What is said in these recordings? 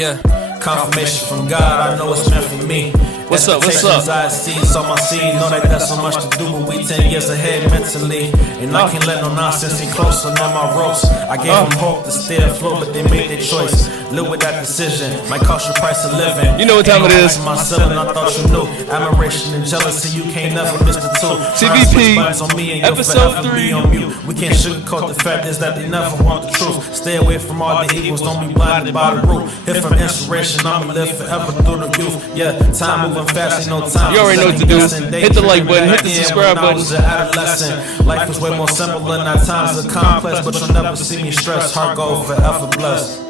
Yeah, confirmation from God, I know it's meant for me. What's up? I see, so my seed know that got so much to do, but we 10 years ahead mentally. And I can't let no nonsense get closer than my ropes. I gave them hope to stay afloat, but they made their choice. Live with that decision, might cost you price of living. You know what time it is. My ceiling, I thought you knew. Admiration and jealousy, you can't never miss the two. CBP, on me and episode 3. on mute. We can't sugarcoat the fact is that they never want the truth. Stay away from all the evils, don't be blinded by the root. Hit from inspiration, I'ma live forever through the youth. Yeah, time moving fast, ain't no time. You already know what to do. Hit the like button, hit the subscribe button. Life was way more simple and at times are complex, but you'll never see me stressed. Heart go forever blessed.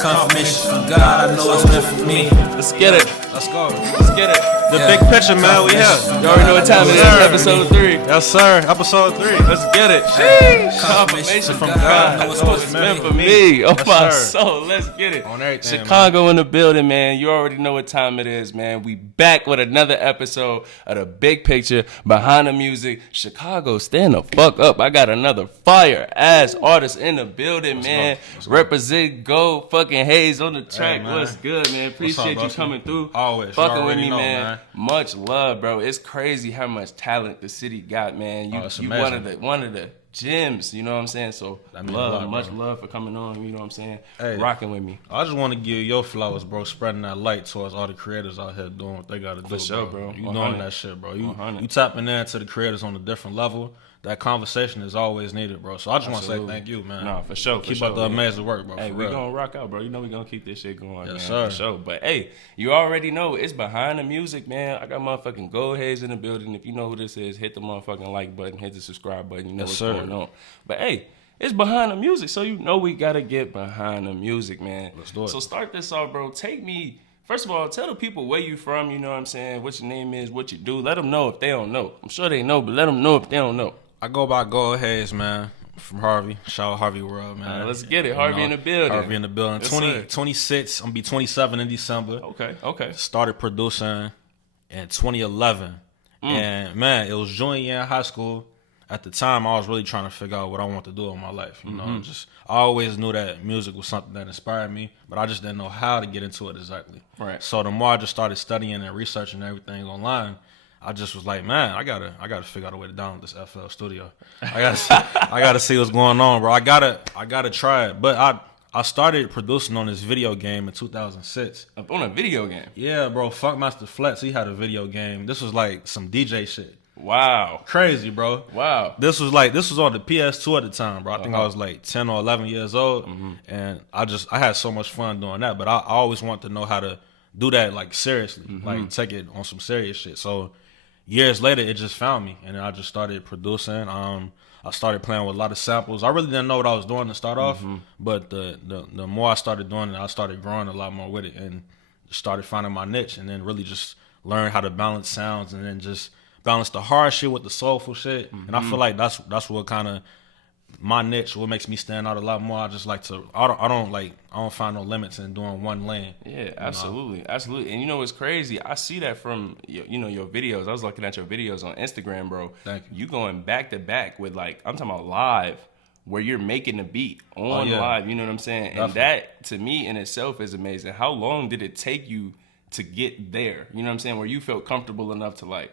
Confirmation from God, I know it's meant for me. Let's get it. Let's go. Let's get it. The big picture, man. We here. You already know what time it is. Episode 3. Yes, sir. Episode 3. Let's get it. Sheesh. Confirmation from God. I know it's meant for me. Oh, my soul. Let's get it. On everything, Chicago in the building, man. You already know what time it is, man. We back with another episode of the big picture behind the music. Chicago, stand the fuck up. I got another fire ass artist in the building, man. Represent GoldHaze on the track. Hey, what's good, man? Appreciate you coming through. Always. Fucking with me, man. Much love, bro. It's crazy how much talent the city got, man. You one of the gems, you know what I'm saying? So much love for coming on, you know what I'm saying? Hey, rocking with me. I just want to give your flowers, bro, spreading that light towards all the creators out here doing what they gotta do. For sure, bro. You doing that shit, bro. You tapping into the creators on a different level. That conversation is always needed, bro. So I just want to say thank you, man. No, for sure. Keep up the amazing work, bro. Hey, we gonna rock out, bro. You know we gonna keep this shit going, man. Sir. For sure. But hey, you already know it's behind the music, man. I got motherfucking GoldHaze in the building. If you know who this is, hit the motherfucking like button, hit the subscribe button. You know what's going on. But hey, it's behind the music, so you know we gotta get behind the music, man. Let's do it. So start this off, bro. First of all, tell the people where you from, you know what I'm saying, what your name is, what you do. Let them know if they don't know. I'm sure they know, but let them know if they don't know. I go by GoldHaze, man, from Harvey. Shout out Harvey World, man. Let's get it. Harvey in the building. Harvey in the building. Yes, 26. I'm going to be 27 in December. Okay. Started producing in 2011. And, man, it was junior year in high school. At the time, I was really trying to figure out what I want to do in my life. You know, I always knew that music was something that inspired me, but I just didn't know how to get into it exactly. Right. So the more I just started studying and researching everything online, I just was like, man, I gotta figure out a way to download this FL Studio. I gotta see what's going on, bro. I gotta try it. But I started producing on this video game in 2006. On a video game? Yeah, bro. Funkmaster Flex, he had a video game. This was like some DJ shit. Wow. Crazy, bro. Wow. This was on the PS2 at the time, bro. I think I was like 10 or 11 years old. And I had so much fun doing that. But I always wanted to know how to do that like seriously. Like take it on some serious shit. So years later, it just found me, and I just started producing. I started playing with a lot of samples. I really didn't know what I was doing to start off, but the more I started doing it, I started growing a lot more with it, and started finding my niche, and then really just learn how to balance sounds, and then just balance the hard shit with the soulful shit. And I feel like that's what kind of my niche, what makes me stand out a lot more. I just like to, I don't find no limits in doing one lane. Yeah, absolutely. And you know what's crazy? I see that from your videos. I was looking at your videos on Instagram, bro. Thank you. You going back to back with I'm talking about live, where you're making the beat on live. You know what I'm saying? Definitely. And that to me in itself is amazing. How long did it take you to get there? You know what I'm saying? Where you felt comfortable enough to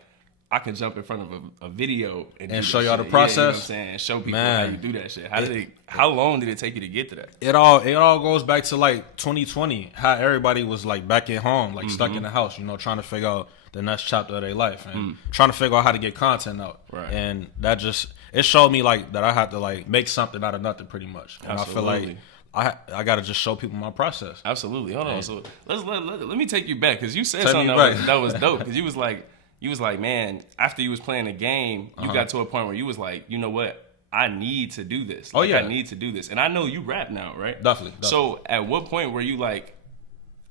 I can jump in front of a video and show y'all the Yeah, process. you know what I'm saying? Show people how you do that shit. How long did it take you to get to that? It all goes back to 2020. How everybody was back at home, stuck in the house, trying to figure out the next chapter of their life and trying to figure out how to get content out. Right. And that it showed me that I had to make something out of nothing pretty much. And Absolutely. I feel like I gotta just show people my process. Absolutely. Hold on. So let me take you back, because you said something that was dope. Because you was like, man, after you was playing the game, you got to a point where you was like, you know what? I need to do this. I need to do this. And I know you rap now, right? Definitely. So at what point were you like,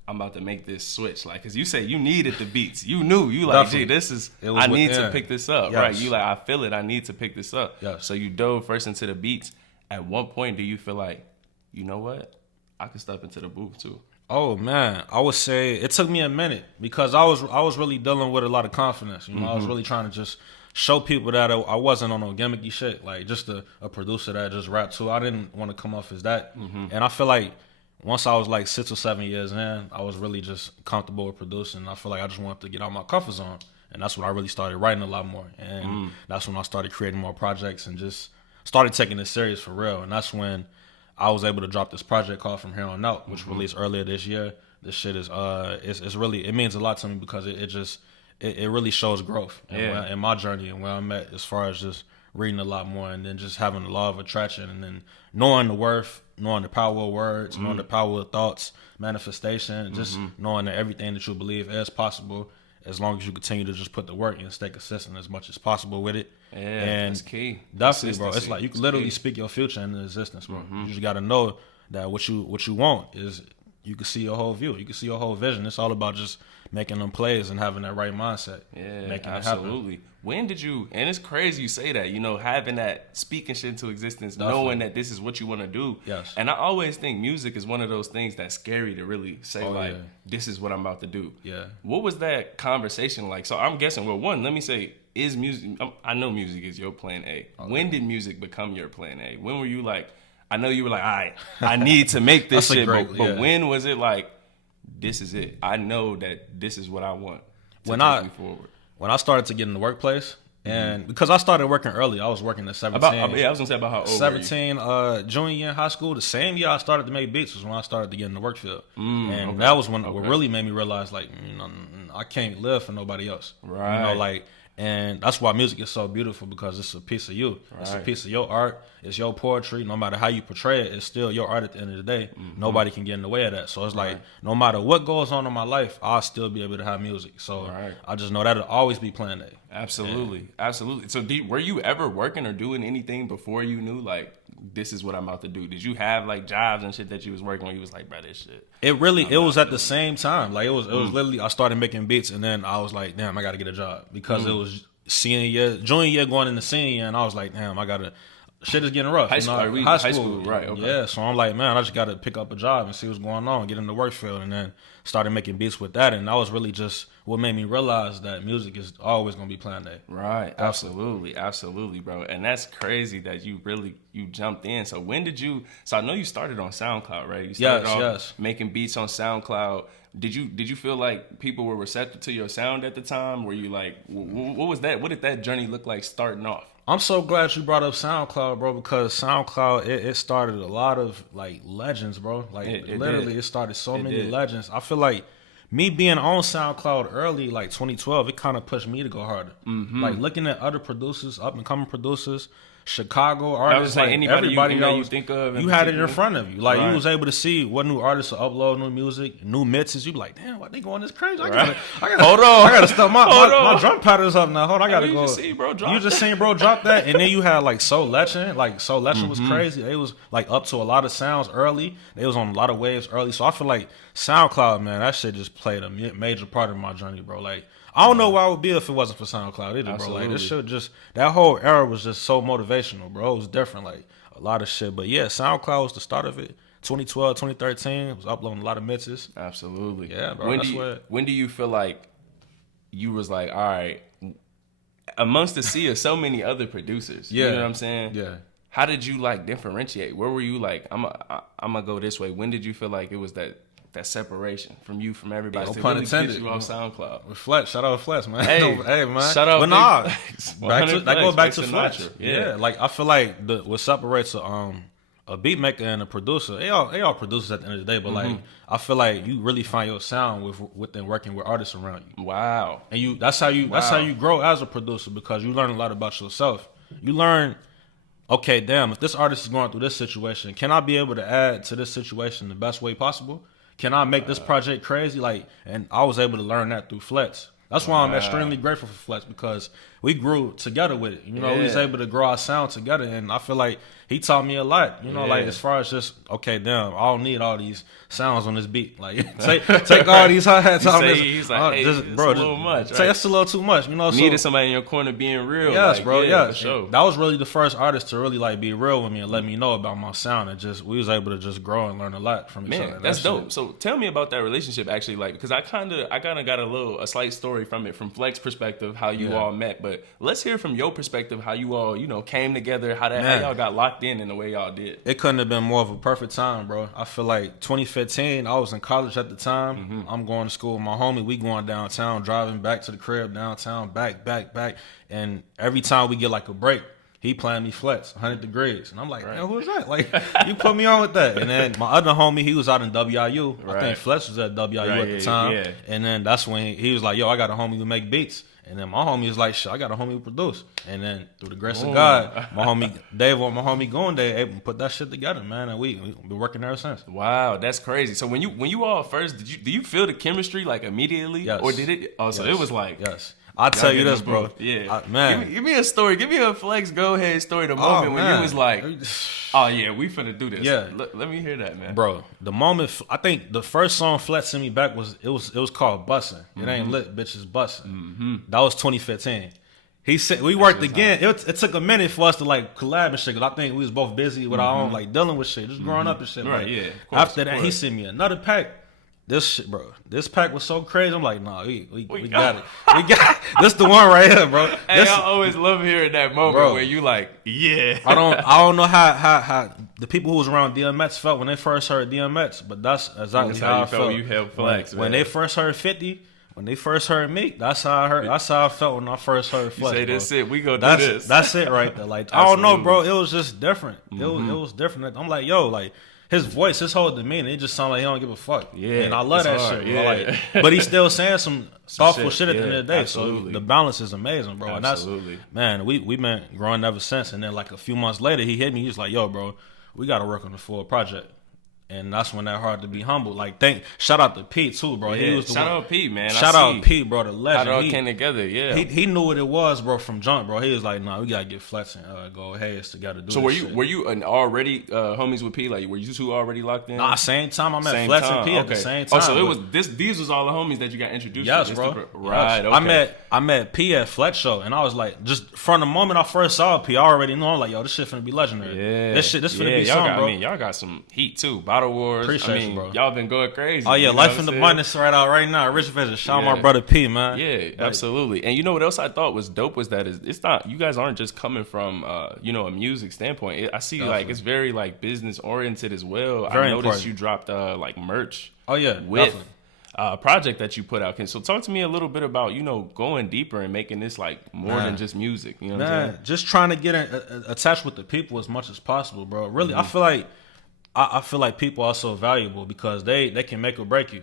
I'm about to make this switch? Because you said you needed the beats. You knew. You Definitely. Gee, I need to pick this up. Yes. Right? You I feel it. I need to pick this up. Yes. So you dove first into the beats. At what point do you feel like, you know what? I could step into the booth too. Oh man, I would say it took me a minute, because I was really dealing with a lot of confidence. I was really trying to just show people that I wasn't on no gimmicky shit, just a producer that just rap too. I didn't want to come off as that. And I feel like once I was like 6 or 7 years in, I was really just comfortable with producing. I feel like I just wanted to get out my comfort zone. And that's when I really started writing a lot more. And that's when I started creating more projects and just started taking it serious for real. And that's when I was able to drop this project called From Here On Out, which released earlier this year. This shit is it's really, it means a lot to me because it really shows growth in my journey and where I'm at as far as just reading a lot more and then just having the law of attraction and then knowing the worth, knowing the power of words, knowing the power of thoughts, manifestation, just knowing that everything that you believe is possible as long as you continue to just put the work and stay consistent as much as possible with it. Yeah, and that's key. Definitely, bro. It's like you can literally speak your future into existence, bro. You just got to know that what you want is you can see your whole view. You can see your whole vision. It's all about just making them plays and having that right mindset. Yeah, making absolutely. It happen. When did you, and it's crazy you say that, you know, having that, speaking shit into existence, knowing that this is what you want to do. Yes. And I always think music is one of those things that's scary to really say, this is what I'm about to do. Yeah. What was that conversation like? So I'm guessing, well, one, let me say, is music, I know music is your plan A. Okay. When did music become your plan A? When were you like, I know you were like, all right, I need to make this shit, but when was it like, this is it? I know that this is what I want to take me forward. When I started to get in the workplace, and because I started working early, I was working at 17. I was gonna say about how old 17, junior year in high school. The same year I started to make beats was when I started to get in the work field. And that was when what really made me realize, like, you know, I can't live for nobody else. Right. You know, like, and that's why music is so beautiful because it's a piece of you. Right. It's a piece of your art. It's your poetry. No matter how you portray it, it's still your art at the end of the day. Nobody can get in the way of that. So it's like, no matter what goes on in my life, I'll still be able to have music. So I just know that'll always be plan A. Absolutely. Absolutely. So were you ever working or doing anything before you knew, like, this is what I'm about to do? Did you have, like, jobs and shit that you was working on? You was like, bro, this shit. It was at the same time. Like, it was literally, I started making beats and then I was like, damn, I got to get a job because it was junior year going into senior year, and I was like, damn, shit is getting rough. High school, right? Okay. Yeah, so I'm like, man, I just got to pick up a job and see what's going on, get in the work field, and then started making beats with that, and that was really just what made me realize that music is always gonna be plan A. Right, absolutely, bro, and that's crazy that you jumped in. So when did you? So I know you started on SoundCloud, right? You started making beats on SoundCloud. Did you feel like people were receptive to your sound at the time? Were you like, what was that? What did that journey look like starting off? I'm so glad you brought up SoundCloud, bro, because SoundCloud, it started a lot of, like, legends, bro. Like, it started so many legends. I feel like me being on SoundCloud early, like 2012, it kind of pushed me to go harder. Like, looking at other producers, up-and-coming producers, Chicago artists, like everybody you think of, you had it in front of you. Like, you was able to see what new artists will upload new music, new mixes. You be like, damn, why they going this crazy? I gotta hold on. I gotta stop my drum patterns up now. Hold on, I gotta go. You just seen bro drop that, and then you had like Soul Legend. Like Soul Legend was crazy. They was like up to a lot of sounds early. They was on a lot of waves early. So I feel like SoundCloud, man, that shit just played a major part of my journey, bro. Like, I don't know where I would be if it wasn't for SoundCloud either, bro. Like, this shit just, that whole era was just so motivational, bro. It was different, like, a lot of shit. But yeah, SoundCloud was the start of it. 2012, 2013, was uploading a lot of mixes. Absolutely. Yeah, bro. When do you feel like you was like, all right, amongst the sea of so many other producers, you know what I'm saying? Yeah. How did you, like, differentiate? Where were you like, I'm gonna go this way? When did you feel like it was that separation from everybody? No to pun really intended. get you off SoundCloud. With Fletch, shout out Fletch, man. Hey, man. Shout out. But nah, that goes back to Fletch. Fletch. Yeah, like, I feel like what separates a beat maker and a producer, they all producers at the end of the day, but like, I feel like you really find your sound within working with artists around you. Wow. And that's how you grow as a producer, because you learn a lot about yourself. You learn, okay, damn, if this artist is going through this situation, can I be able to add to this situation the best way possible? Can I make this project crazy? Like, and I was able to learn that through Flex. That's why I'm extremely grateful for Flex, because we grew together with it. You know, we was able to grow our sound together, and I feel like he taught me a lot. You know, like, as far as just, okay, damn, I don't need all these sounds on this beat. Like, take all these hi-hats out. He's like, hey, it's a little much. Right? That's a little too much. You know, needed somebody in your corner being real. Yes, like, bro. Yeah, for sure. That was really the first artist to really, like, be real with me and let me know about my sound, and just we was able to just grow and learn a lot from each other. Man, that's dope. So tell me about that relationship, actually, like, because I kind of got a slight story from it, from Flex perspective, how you all met, but But let's hear from your perspective how you all, you know, came together, how y'all got locked in the way y'all did. It couldn't have been more of a perfect time, bro. I feel like 2015, I was in college at the time. I'm going to school with my homie. We going downtown, driving back to the crib downtown, back. And every time we get like a break, he playing me Flex, 100 Degrees. And I'm like, man, who's that? Like, you put me on with that. And then my other homie, he was out in WIU. I think Flex was at WIU at the time. Yeah. And then that's when he was like, yo, I got a homie who make beats. And then my homie was like, shit, I got a homie who produce. And then through the grace of God, my homie Dave or my homie Gonde able to put that shit together, man. And we've been working ever since. Wow, that's crazy. So when you all first, do you feel the chemistry like immediately? Yes. Or did it? Oh, so it was like. Yes. I'll tell you this, bro. Yeah. Man. Give me a story. Give me a Flex GoldHaze story. The moment when you was like, oh, yeah, we finna do this. Yeah. Let me hear that, man. Bro, the moment, I think the first song Flex sent me back was called Bussin'. It ain't lit, bitches bussin'. That was 2015. He said, we worked again. It took a minute for us to like collab and shit, because I think we was both busy with our own, like dealing with shit, just growing up and shit. Right, like, yeah. After that, he sent me another pack. This shit, bro. This pack was so crazy. I'm like, nah, we got it. We got it. This the one right here, bro. Hey, I always love hearing that moment, bro, where you like, yeah. I don't know how the people who was around DMX felt when they first heard DMX, but that's exactly how I felt. You held Flex, when they first heard 50. When they first heard me, that's how I felt when I first heard Flex. You say that's it. We go do this. That's it right there. Like I don't know, bro. It was just different. It was different. I'm like, yo, like his voice, his whole demeanor, it just sounded like he don't give a fuck. Yeah, and I love that hard. shit. Yeah. Bro. Like, but he's still saying some thoughtful shit at the end of the day. Absolutely. So the balance is amazing, bro. Absolutely. And that's, man, we been growing ever since. And then like a few months later, he hit me. He was like, yo, bro, we got to work on the full project. And that's when that hard to be humble. Like, shout out to Pete too, bro. Yeah, he was the shout one. out Pete, man. Shout out Pete, bro, the legend. How it all came together, yeah. He knew what it was, bro, from jump, bro. He was like, nah, we gotta get Flex and GoldHaze together. So were you already homies with Pete? Like, were you two already locked in? Nah, same time I met Flex and Pete at the same time. Oh, so it was these was all the homies that you got introduced to? Yes, bro. Right. Yes. Okay. I met P at Flex show, and I was like, just from the moment I first saw P, I already know, like, yo, this shit finna be legendary. Yeah. This finna be something, bro. I mean, y'all got some heat too. Bottle Wars. Appreciate you, bro. Y'all been going crazy. Oh yeah, Life in the Abundance right out right now. Rich Vision. Shout out my brother P, man. Yeah, absolutely. And you know what else I thought was dope was that it's not, you guys aren't just coming from a music standpoint. I see like it's very like business oriented as well. Very I noticed important. You dropped like merch. Oh yeah, with definitely. Project that you put out. So talk to me a little bit about, going deeper and making this like more than just music. You know what I'm saying? Just trying to get attached with the people as much as possible, bro. Really, I feel like people are so valuable because they can make or break you.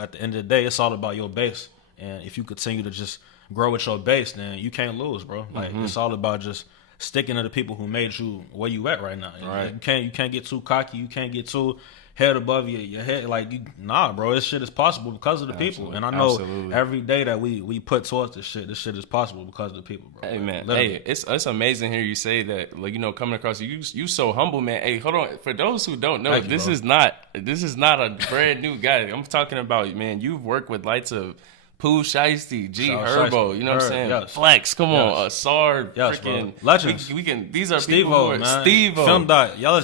At the end of the day, it's all about your base. And if you continue to just grow with your base, then you can't lose, bro. Like it's all about just sticking to the people who made you where you at right now. Right. You can't get too cocky. You can't get too head above your head. Nah, bro. This shit is possible because of the people. And I know every day that we put towards this shit is possible because of the people, bro. Hey, man. Literally. Hey, it's amazing here you say that, like, coming across you so humble, man. Hey, hold on. For those who don't know, this is not a brand new guy. I'm talking about, man, you've worked with lights of Pooh Shiesty, G Herbo, you know what I'm saying? Yes. Flex, come on, Sard, yes, freaking legends. We can. These are Steve-O, people. man. Steve-O, Femdot, y'all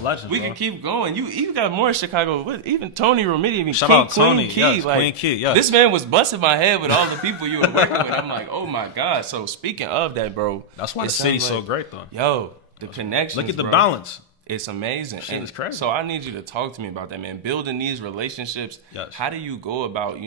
legends, we can keep going. You got more in Chicago. Even Tony Romiti, shout out Queen Tony, Key, yes, like, Queen Key, yes. This man was busting my head with all the people you were working with. I'm like, oh my god. So speaking of that, bro, that's why the city's so great, though. Yo, the connections. Look at the bro. balance. It's amazing. Shit is crazy. So I need you to talk to me about that, man. Building these relationships. Yes. How do you go about,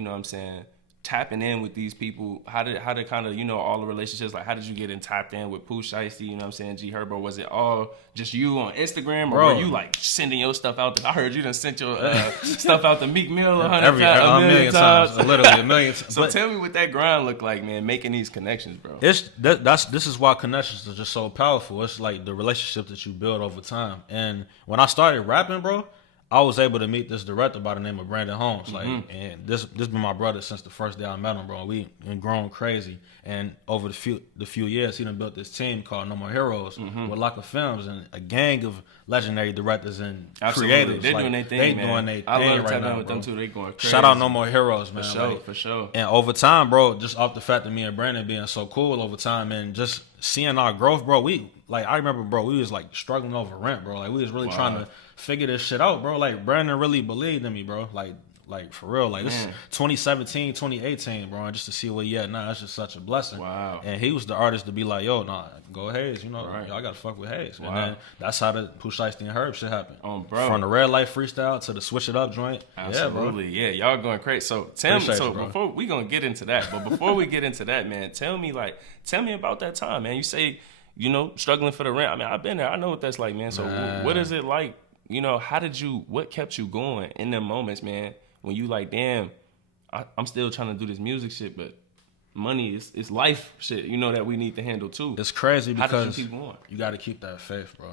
tapping in with these people? How to kind of, all the relationships, like how did you get in tapped in with Pooh Shiesty, G Herbo? Was it all just you on Instagram, or were you like sending your stuff out? I heard you done sent your stuff out to Meek Mill a million times. Literally a million times. So tell me what that grind looked like, man, making these connections, bro. This is why connections are just so powerful. It's like the relationships that you build over time. And when I started rapping, bro, I was able to meet this director by the name of Brandon Holmes. And this been my brother since the first day I met him, bro. We been grown crazy. And over the few years, he done built this team called No More Heroes with Locker Films and a gang of legendary directors and creators. They're doing their thing, man. Doing their I thing love right now, with them too. They going crazy. Shout out No More Heroes, man. For sure. And over time, bro, just off the fact that me and Brandon being so cool over time and just seeing our growth, bro, I remember, bro, we was like struggling over rent, bro. Like we was really trying to figure this shit out, bro. Like Brandon really believed in me, bro. Like Like, for real. Like, this is 2017, 2018, bro. And just to see where he at now, it's just such a blessing. Wow. And he was the artist to be like, yo, nah, GoldHaze, you know, y'all got to fuck with Haze. Wow. And then that's how the Pooh Shiesty and Herb shit happened. Bro. From the Red Light freestyle to the Switch It Up joint. Absolutely. Yeah, y'all going crazy. So tell me, before we going to get into that, but before we get into that, man, tell me about that time, man. You say, you know, struggling for the rent. I mean, I've been there. I know what that's like, man. So what is it like? You know, what kept you going in them moments, man, when you like, damn, I'm still trying to do this music shit, but money is life shit, you know, that we need to handle too. It's crazy because how did you keep going? You got to keep that faith, bro.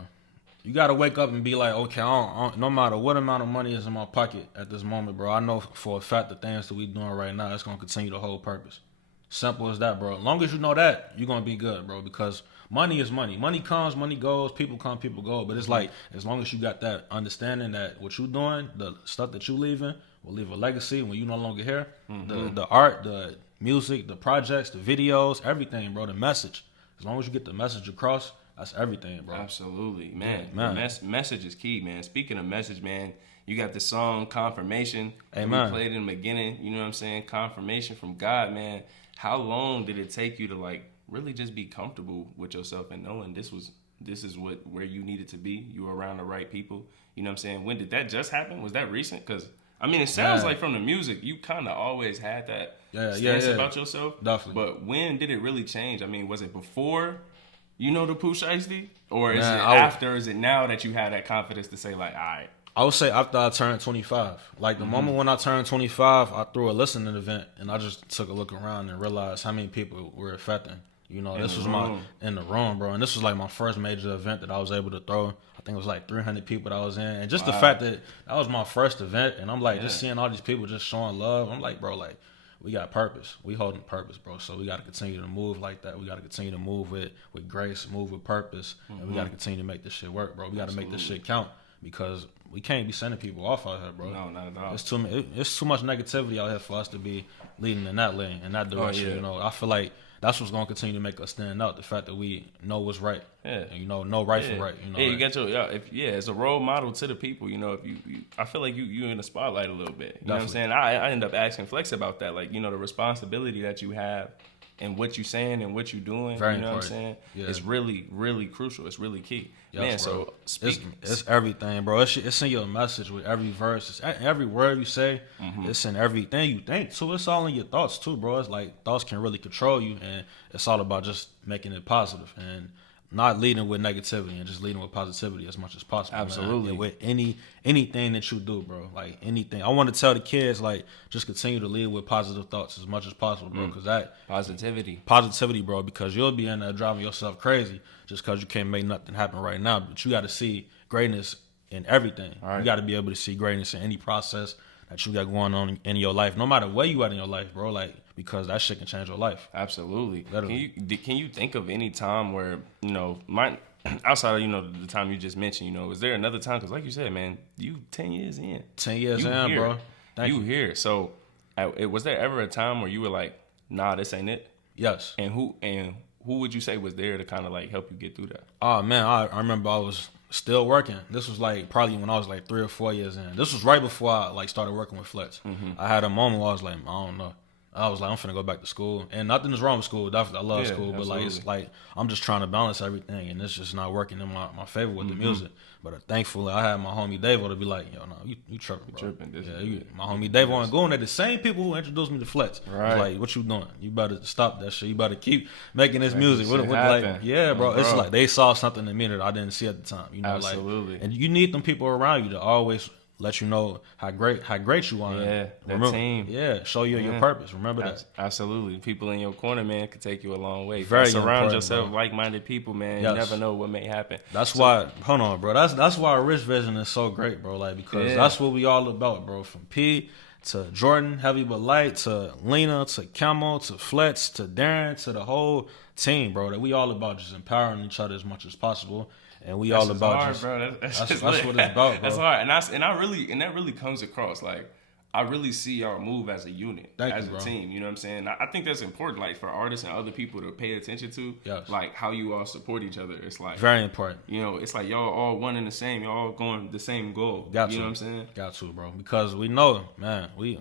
You got to wake up and be like, okay, no matter what amount of money is in my pocket at this moment, bro, I know for a fact the things that we doing right now, it's going to continue to hold purpose. Simple as that, bro. As long as you know that, you're going to be good, bro, because money is money. Money comes, money goes, people come, people go. But it's like, as long as you got that understanding that what you doing, the stuff that you leaving, will leave a legacy when you no longer here. The art, the music, the projects, the videos, everything, bro, the message. As long as you get the message across, that's everything, bro. Absolutely, man. The message is key, man. Speaking of message, man, you got the song Confirmation. Amen. We played in the beginning, you know what I'm saying? Confirmation from God, man. How long did it take you to like really just be comfortable with yourself and knowing this is where you needed to be? You were around the right people. You know what I'm saying? When did that just happen? Was that recent? Because I mean, it sounds like from the music, you kind of always had that stance about yourself. Definitely. But when did it really change? I mean, was it before, you know, the Pooh Shiesty? Or is it after? Is it now that you have that confidence to say, like, all right? I would say after I turned 25. Like, the moment when I turned 25, I threw a listening event, and I just took a look around and realized how many people were affecting. You know, this was in the room, bro. And this was like my first major event that I was able to throw. I think it was like 300 people that I was in. And just the fact that was my first event, and I'm like, just seeing all these people just showing love, I'm like, bro, like, we got purpose. We holding purpose, bro. So we got to continue to move like that. We got to continue to move with grace, move with purpose. And we got to continue to make this shit work, bro. We got to make this shit count, because we can't be sending people off out here, bro. No, not at all. It's too much negativity out here for us to be leading in that lane, in that direction. You know, I feel like that's what's going to continue to make us stand out. The fact that we know what's right. Yeah. And, you know right from right. You know, you get as a role model to the people. You know, if you I feel like you in the spotlight a little bit. You know what I'm saying? I end up asking Flex about that. Like, you know, the responsibility that you have and what you saying and what you doing. Very you know important. What I'm saying? Yeah. It's really, really crucial. It's really key. Yes, man, bro. So it's everything, bro. It's in your message with every verse. It's every word you say. It's in everything you think. So it's all in your thoughts too, bro. It's like thoughts can really control you, and it's all about just making it positive and not leading with negativity, and just leading with positivity as much as possible. Absolutely. Man. With anything that you do, bro. Like, anything. I want to tell the kids, like, just continue to lead with positive thoughts as much as possible, bro. Because that positivity, bro. Because you'll be in there driving yourself crazy just because you can't make nothing happen right now. But you got to see greatness in everything. Right. You got to be able to see greatness in any process that you got going on in your life, no matter where you at in your life, bro. Like, because that shit can change your life. Absolutely. Can you think of any time where, you know, outside of, you know, the time you just mentioned, you know, is there another time? Because like you said, man, you 10 years in. 10 years in, bro. Thank you. Here. So was there ever a time where you were like, nah, this ain't it? Yes. And who would you say was there to kind of like help you get through that? Oh, man, I remember I was still working. This was like probably when I was like 3 or 4 years in. This was right before I like started working with Flex. I had a moment where I was like, I don't know. I was like, I'm finna go back to school. And nothing is wrong with school. Definitely, I love school. But absolutely. like, it's like, I'm just trying to balance everything. And it's just not working in my favor with the music. But thankfully, I had my homie Davo to be like, yo, no, you tripping, bro. My homie Davo and going there, the same people who introduced me to Flex. Right. Like, what you doing? You better stop that shit. You better keep making this music. Bro. It's like they saw something in me that I didn't see at the time. You know, absolutely. Like, and you need them people around you to always let you know how great you are. Yeah, team. Yeah, show you your purpose. Remember that. Absolutely. People in your corner, man, could take you a long way. Very surround yourself with like-minded people, man. Yes. You never know what may happen. That's why. Hold on, bro. That's why Rich Vision is so great, bro. Like, because that's what we all about, bro. From P to Jordan, Heavy But Light, to Lena, to Camo, to Flex, to Darren, to the whole team, bro. That we all about just empowering each other as much as possible. And we all about hard, just, bro. That's what it's about, bro. That's hard, and that really comes across. Like, I really see y'all move as a unit, as you, a team. You know what I'm saying? I think that's important, like for artists and other people to pay attention to, like how you all support each other. It's like very important. You know, it's like y'all all one and the same. Y'all all going the same goal. You know what I'm saying? Got to, bro. Because we know, man, we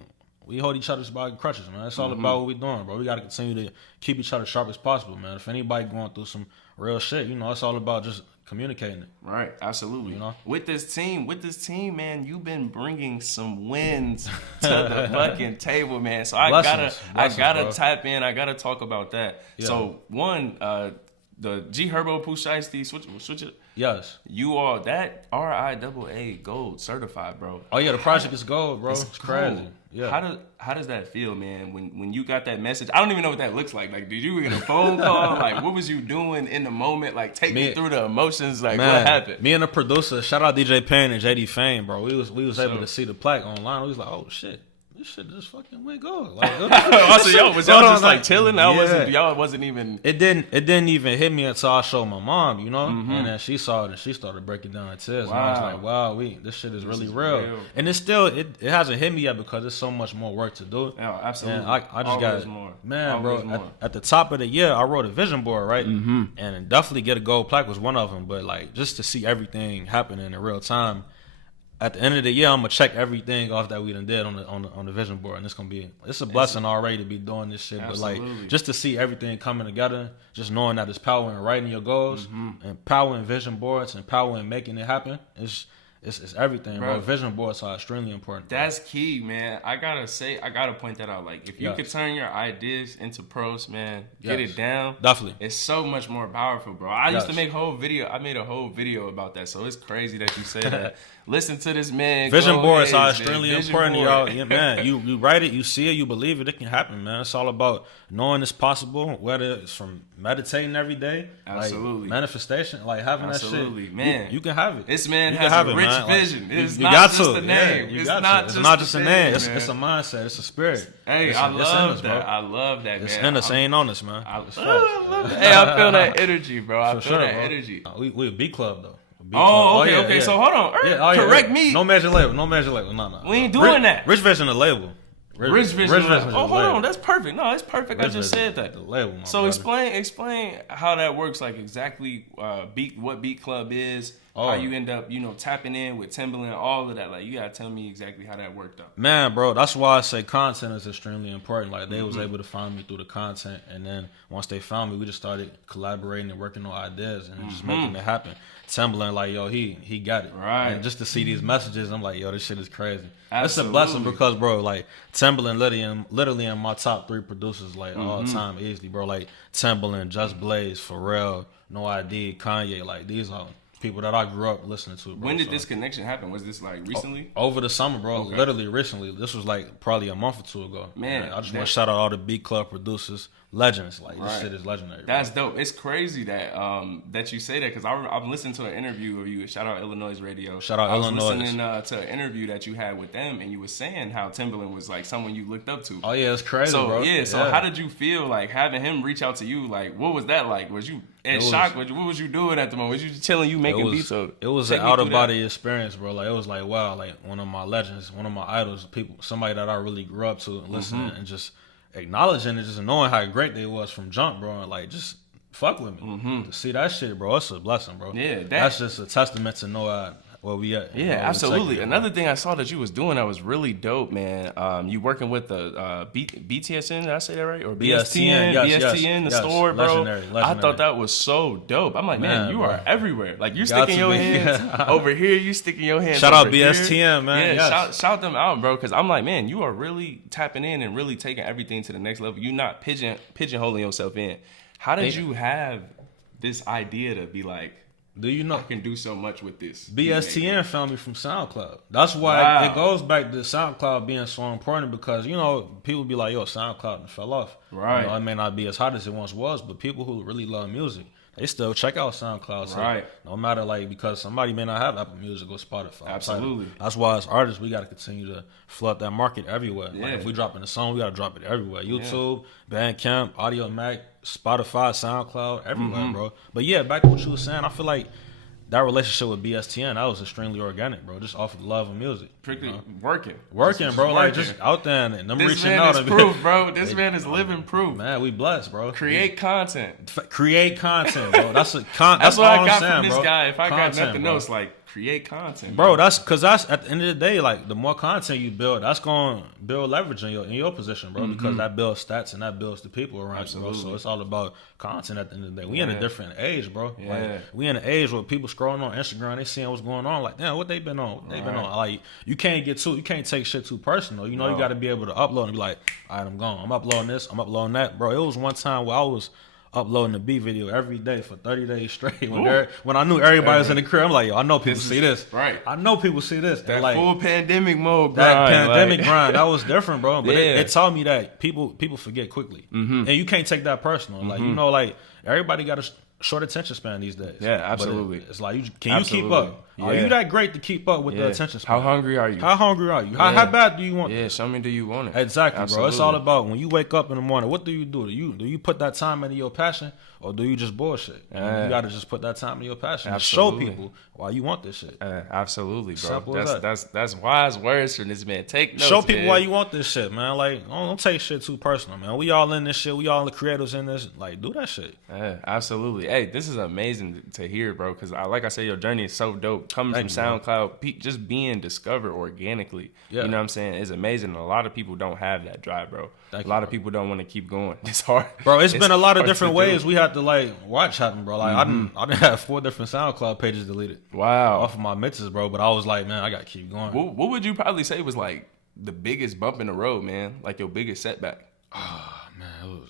hold each other's by crutches, man. It's all about what we doing, bro. We got to continue to keep each other sharp as possible, man. If anybody going through some real shit, you know, it's all about just communicating it. Right, absolutely. You know? With this team, man, you've been bringing some wins to the fucking table, man. So I gotta tap in. I gotta talk about that. Yeah. So one, the G Herbo Pooh Shiesty, switch it. Yes. You are that RIAA gold certified, bro. Oh yeah, the project is gold, bro. It's crazy. Gold. Yeah. How does that feel, man? When you got that message, I don't even know what that looks like. Like, did you get a phone call? Like, what was you doing in the moment? Like, take me through the emotions. Like, man, what happened? Me and the producer, shout out DJ Payne and JD Fame, bro. We was able to see the plaque online. We was like, oh shit. This shit just fucking went gold. Like, also, y'all just like chilling. Y'all wasn't even. It didn't even hit me until I showed my mom, you know, and then she saw it and she started breaking down in tears. Wow. And I was like, wow, this shit is really real. And it's still it hasn't hit me yet because there's so much more work to do. Yeah, absolutely. And I just got more. Man, bro. At the top of the year, I wrote a vision board, right? And definitely get a gold plaque was one of them. But like just to see everything happening in real time. At the end of the year, I'm gonna check everything off that we done did on the vision board, and it's a blessing already to be doing this shit. Absolutely. But like just to see everything coming together, just knowing that there's power in writing your goals, and power in vision boards, and power in making it happen. It's everything, bro. Vision boards are extremely important. That's key, man. I gotta point that out. Like, if you could turn your ideas into pros, man, get it down. Definitely. It's so much more powerful, bro. I used to make a whole video. I made a whole video about that, so it's crazy that you say that. Listen to this, man. Vision boards are extremely important, y'all. Yeah, man, you write it, you see it, you believe it, it can happen, man. It's all about knowing it's possible, whether it's from meditating every day, absolutely, like manifestation, like having that shit. Man, you can have it. This man has a rich vision. Like, it's not just a name. It's not just a name. It's a mindset. It's a spirit. Hey, I love that. I love that, man. It's in us. Ain't on us, man. I love that. Hey, I feel that energy, bro. I feel that energy. We a B club though. Okay. So hold on. Correct me. No major label. No. We ain't doing that. Rich Vision, the label. Rich Vision. Oh, hold on. That's perfect. No, it's perfect. I just said that. The label. So explain how that works. Like exactly what Beat Club is. How you end up, tapping in with Timbaland, all of that. Like, you gotta tell me exactly how that worked out. Man, bro, that's why I say content is extremely important. Like, they was able to find me through the content, and then once they found me, we just started collaborating and working on ideas and just making it happen. Timbaland, like, yo, he got it. Right. And just to see these messages, I'm like, yo, this shit is crazy. Absolutely. It's a blessing because, bro, like, Timbaland literally in my top 3 producers, like, all time easily, bro. Like, Timbaland, Just Blaze, Pharrell, No ID, Kanye, like, these are people that I grew up listening to, bro. When did this connection happen? Was this like recently? Over the summer, bro. Okay. Literally recently. This was like probably a month or 2 ago. Man, I just want to shout out all the Beat Club producers, legends. Like, this shit is legendary. That's dope. It's crazy that that you say that because I've listened to an interview of you. Shout out Illinois Radio. Shout out Illinois. I was listening to an interview that you had with them, and you were saying how Timbaland was like someone you looked up to. Oh yeah, it's crazy, bro. So how did you feel like having him reach out to you? Like, what was that like? Was you shock? What was you doing at the moment? Was you just chilling? You making beats? It was an out of body experience, bro. Like, it was like, wow, like one of my legends, one of my idols, somebody that I really grew up to and listening and just acknowledging and just knowing how great they was from jump, bro, and like just fuck with me. To see that shit, bro, it's a blessing, bro. Yeah, that's just a testament to know where we at. Yeah, absolutely. Another thing I saw that you was doing that was really dope, man. You working with the BTSN, did I say that right? Or BSTN, BSTN, the store, bro. Legendary. I thought that was so dope. I'm like, man, you are everywhere. Like, you sticking your hands over here, you sticking your hands shout over out BSTN, man. Yeah, shout them out, bro, because I'm like, man, you are really tapping in and really taking everything to the next level. You're not pigeonholing yourself in. How did you have this idea to be like, do you know I can do so much with this? BSTN found me from SoundCloud. That's why it goes back to SoundCloud being so important because, people be like, yo, SoundCloud fell off. Right. It may not be as hot as it once was, but people who really love music, they still check out SoundCloud. So no matter, like, because somebody may not have Apple Music or Spotify. Absolutely. That's why as artists, we got to continue to flood that market everywhere. Yeah. Like, if we dropping a song, we got to drop it everywhere. YouTube, Bandcamp, Audio Mac, Spotify, SoundCloud, everywhere, bro. But yeah, back to what you were saying, I feel like that relationship with BSTN, that was extremely organic, bro. Just off of the love of music. Working, bro. Like just out there and them this reaching man out. Is proof, bro. This man is living proof. Man, we blessed, bro. Create content, bro. That's what what I got saying, from this bro. guy. If I got nothing bro. else, like create content, bro. That's because that's at the end of the day, like the more content you build, that's gonna build leverage in your position, bro. Because that builds stats and that builds the people around you, bro. So it's all about content at the end of the day. We in a different age, bro. Like we in an age where people scrolling on Instagram, they seeing what's going on. Like, damn, what they been on? What they been on? Like, you can't take shit too personal. You know, you got to be able to upload and be like, all right, I'm gone. I'm uploading this. I'm uploading that, bro. It was one time where I was uploading a beat video every day for 30 days straight. When I knew everybody was in the crib, I'm like, yo, I know people see this. Right. I know people see this. That and like, full pandemic mode that grind. pandemic grind, that was different, bro. But Yeah. it taught me that people forget quickly. And you can't take that personal. Like, you know, like, everybody got a short attention span these days. Yeah, absolutely. But it's like, can you keep up? Yeah. Are you that great to keep up with the attention span? How hungry are you? How bad do you want Yeah, show me, do you want it? Exactly, Absolutely. bro. It's all about when you wake up in the morning, what do you do? Do you put that time into your passion, or do you just bullshit? You got to just put that time into your passion. Absolutely. Show people why you want this shit. Absolutely, bro. Simple as That's wise words from this man. Take notes, Show people man. why you want this shit, man. Like, don't take shit too personal, man. We all in this shit. We all the creators in this. Like, do that shit. Absolutely. Hey, this is amazing to hear, bro. Because like I said, your journey is so dope. Coming from SoundCloud, just being discovered organically. Yeah. You know what I'm saying? Is amazing. A lot of people don't have that drive, bro. Thank a lot you, of people don't want to keep going. It's hard, bro. It's been a lot of hard different to ways do. we had to like watch happen, bro. Like I didn't have 4 different SoundCloud pages deleted. Wow. Off of my mixes, bro. But I was like, man, I gotta keep going. What would you probably say was like the biggest bump in the road, man? Like your biggest setback? Man, it was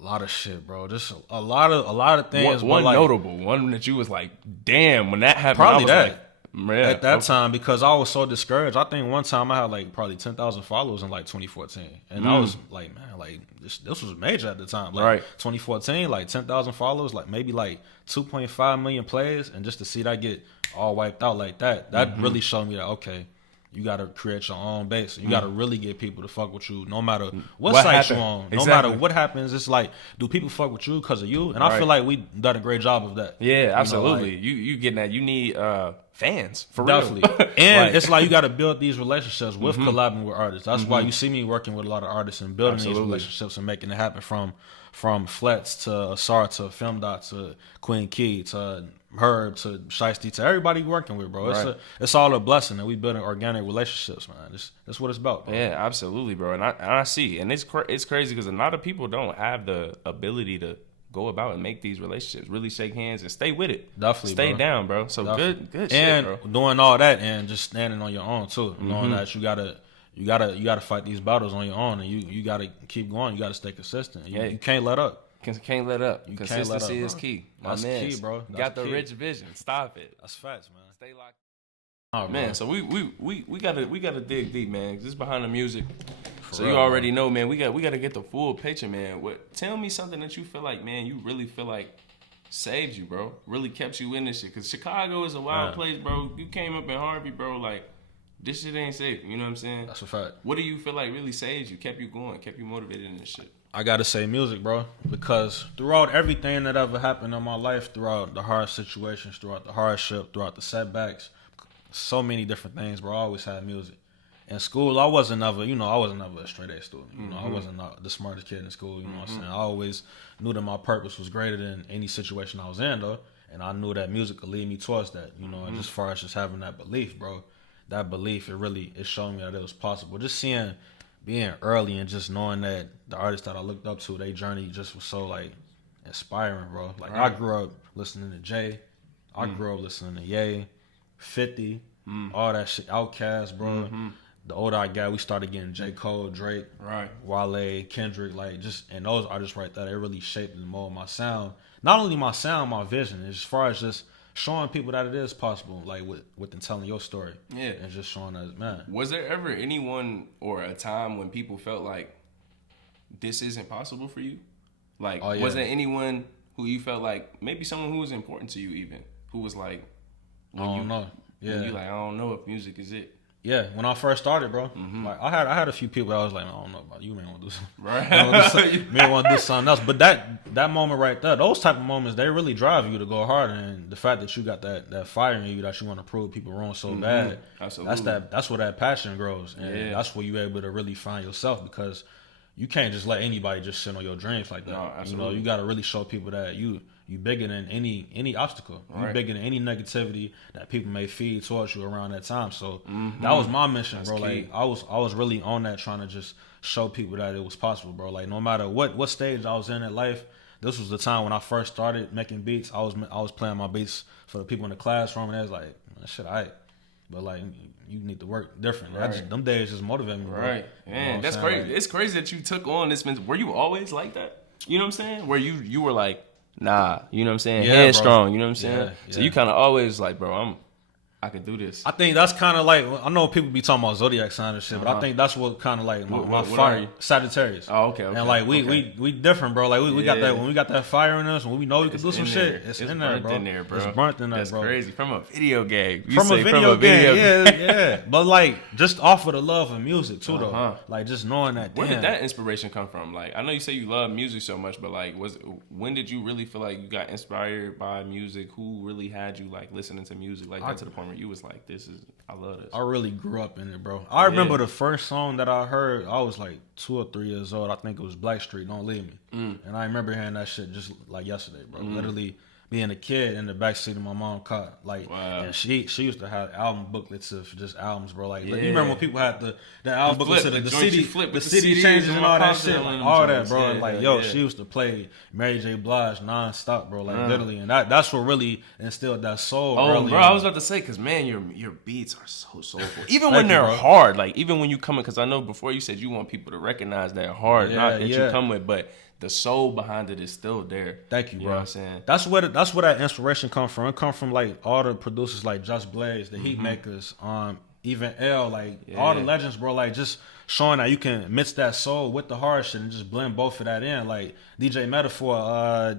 a lot of shit, bro. Just a lot of things. One like, notable one that you was like, damn, when that happened, Probably I was that. like, yeah, At that time, because I was so discouraged. I think one time I had like probably 10,000 followers in like 2014, and I was like, man, like this was major at the time. Like Right. 2014, like 10,000 followers, like maybe like 2.5 million plays, and just to see that get all wiped out like that really showed me that okay, you got to create your own base. You got to really get people to fuck with you, no matter what site happened. you on. No Exactly. matter what happens, it's like, do people fuck with you because of you? And I feel like we done a great job of that. Yeah, absolutely. You know, you getting that? You need fans for definitely. real. And Like- it's like you got to build these relationships with collabing with artists. That's why you see me working with a lot of artists and building Absolutely. these relationships and making it happen from Flets to Asar to Film Dot to Queen Key to Herb to Shiesty to everybody working with, bro. Right. It's all a blessing, and we building organic relationships, man. That's what it's about, bro. Yeah, absolutely, bro. And I see, and it's crazy because a lot of people don't have the ability to go about and make these relationships, really shake hands and stay with it. Definitely, stay bro. down, bro. So Definitely. good And shit, bro. doing all that and just standing on your own too, knowing that you gotta fight these battles on your own, and you gotta keep going. You gotta stay consistent. You can't let up. Can't let up. You can't Consistency let up, is bro. key. That's man. key, bro. Got That's the key. rich vision. Stop it. That's facts, man. Stay locked. Oh, bro. Man, so we gotta dig deep, man. Just behind the music. So real, you already know, man. We gotta get the full picture, man. Tell me something that you feel like, man, you really feel like saved you, bro. Really kept you in this shit. Cause Chicago is a wild place, bro. You came up in Harvey, bro. Like this shit ain't safe. You know what I'm saying? That's a fact. What do you feel like really saved you, kept you going, kept you motivated in this shit? I gotta say music, bro, because throughout everything that ever happened in my life, throughout the hard situations, throughout the hardship, throughout the setbacks, so many different things, bro, I always had music. In school, I wasn't never a straight A student. You know, I wasn't the smartest kid in school. You know what I'm saying? I always knew that my purpose was greater than any situation I was in, though, and I knew that music could lead me towards that. You know, and as far as just having that belief, bro, that belief, it showed me that it was possible. Just being early and just knowing that the artists that I looked up to, their journey just was so like inspiring, bro. Like I grew up listening to Jay, I grew up listening to Ye, 50, all that shit, Outkast, bro. The older I got, we started getting J. Cole, Drake, Right. Wale, Kendrick, like and those artists right there, they really shaped and molded my sound. Not only my sound, my vision, as far as just showing people that it is possible, like with telling your story. Yeah. And just showing us, man. Was there ever anyone or a time when people felt like this isn't possible for you? Like, Oh, yeah. was there anyone who you felt like, maybe someone who was important to you even, who was like, I don't know. when Yeah. you like, I don't know if music is it. Yeah, when I first started, bro, like I had a few people that I was like, I don't know about you, man. Want to do something, Right? Man, want to do something else. But that moment right there, those type of moments, they really drive you to go harder. And the fact that you got that fire in you that you want to prove people wrong so bad, Absolutely. that's where that passion grows, and that's where you're able to really find yourself, because you can't just let anybody just sit on your dreams like that. No, absolutely. You got to really show people that you bigger than any obstacle. You bigger than any negativity that people may feed towards you around that time. So that was my mission, bro. Like I was really on that, trying to just show people that it was possible, bro. Like no matter what stage I was in life, this was the time when I first started making beats. I was playing my beats for the people in the classroom, and they was like, shit, but like you need to work different. Right. Them days just motivate me, bro. Right, man, that's crazy. Like, it's crazy that you took on this. Were you always like that? You know what I'm saying? Where you were like, nah, you know what I'm saying? Yeah, headstrong, you know what I'm saying? Yeah. So you kind of always like, bro, I can do this. I think that's kind of like, I know people be talking about zodiac sign and shit, but I think that's what kind of like my fire, Sagittarius. Oh, okay. And like we different, bro. Like we got that, when we got that fire in us, when we know we can do some shit, it's in there, bro. It's burnt in there, That's bro. crazy. From a video game. From a video game, yeah. But like just off of the love of music too, though. Like just knowing that. Where did that inspiration come from? Like I know you say you love music so much, but like when did you really feel like you got inspired by music? Who really had you like listening to music like that to the point where you was like, I love this. I really grew up in it, bro. I remember the first song that I heard, I was like 2 or 3 years old. I think it was Blackstreet, Don't Leave Me. And I remember hearing that shit just like yesterday, bro. Literally being a kid in the backseat of my mom's car. Like, and she used to have album booklets of just albums, bro. Like you remember when people had the album booklets of the CD changes and all that shit, like all that, bro. Like, she used to play Mary J. Blige nonstop, bro. Like literally, and that's what really instilled that soul. Oh, bro, I was about to say, because man, your beats are so soulful. Even when they're hard, like even when you come in, because I know before you said you want people to recognize that hard, not that you come with, but the soul behind it is still there. Thank you, bro. You know what I'm saying? That's where that inspiration come from. It come from like all the producers like Just Blaze, the Heat Makers, even L, like all the legends, bro. Like just showing that you can mix that soul with the hard shit and just blend both of that in. Like DJ Metaphor,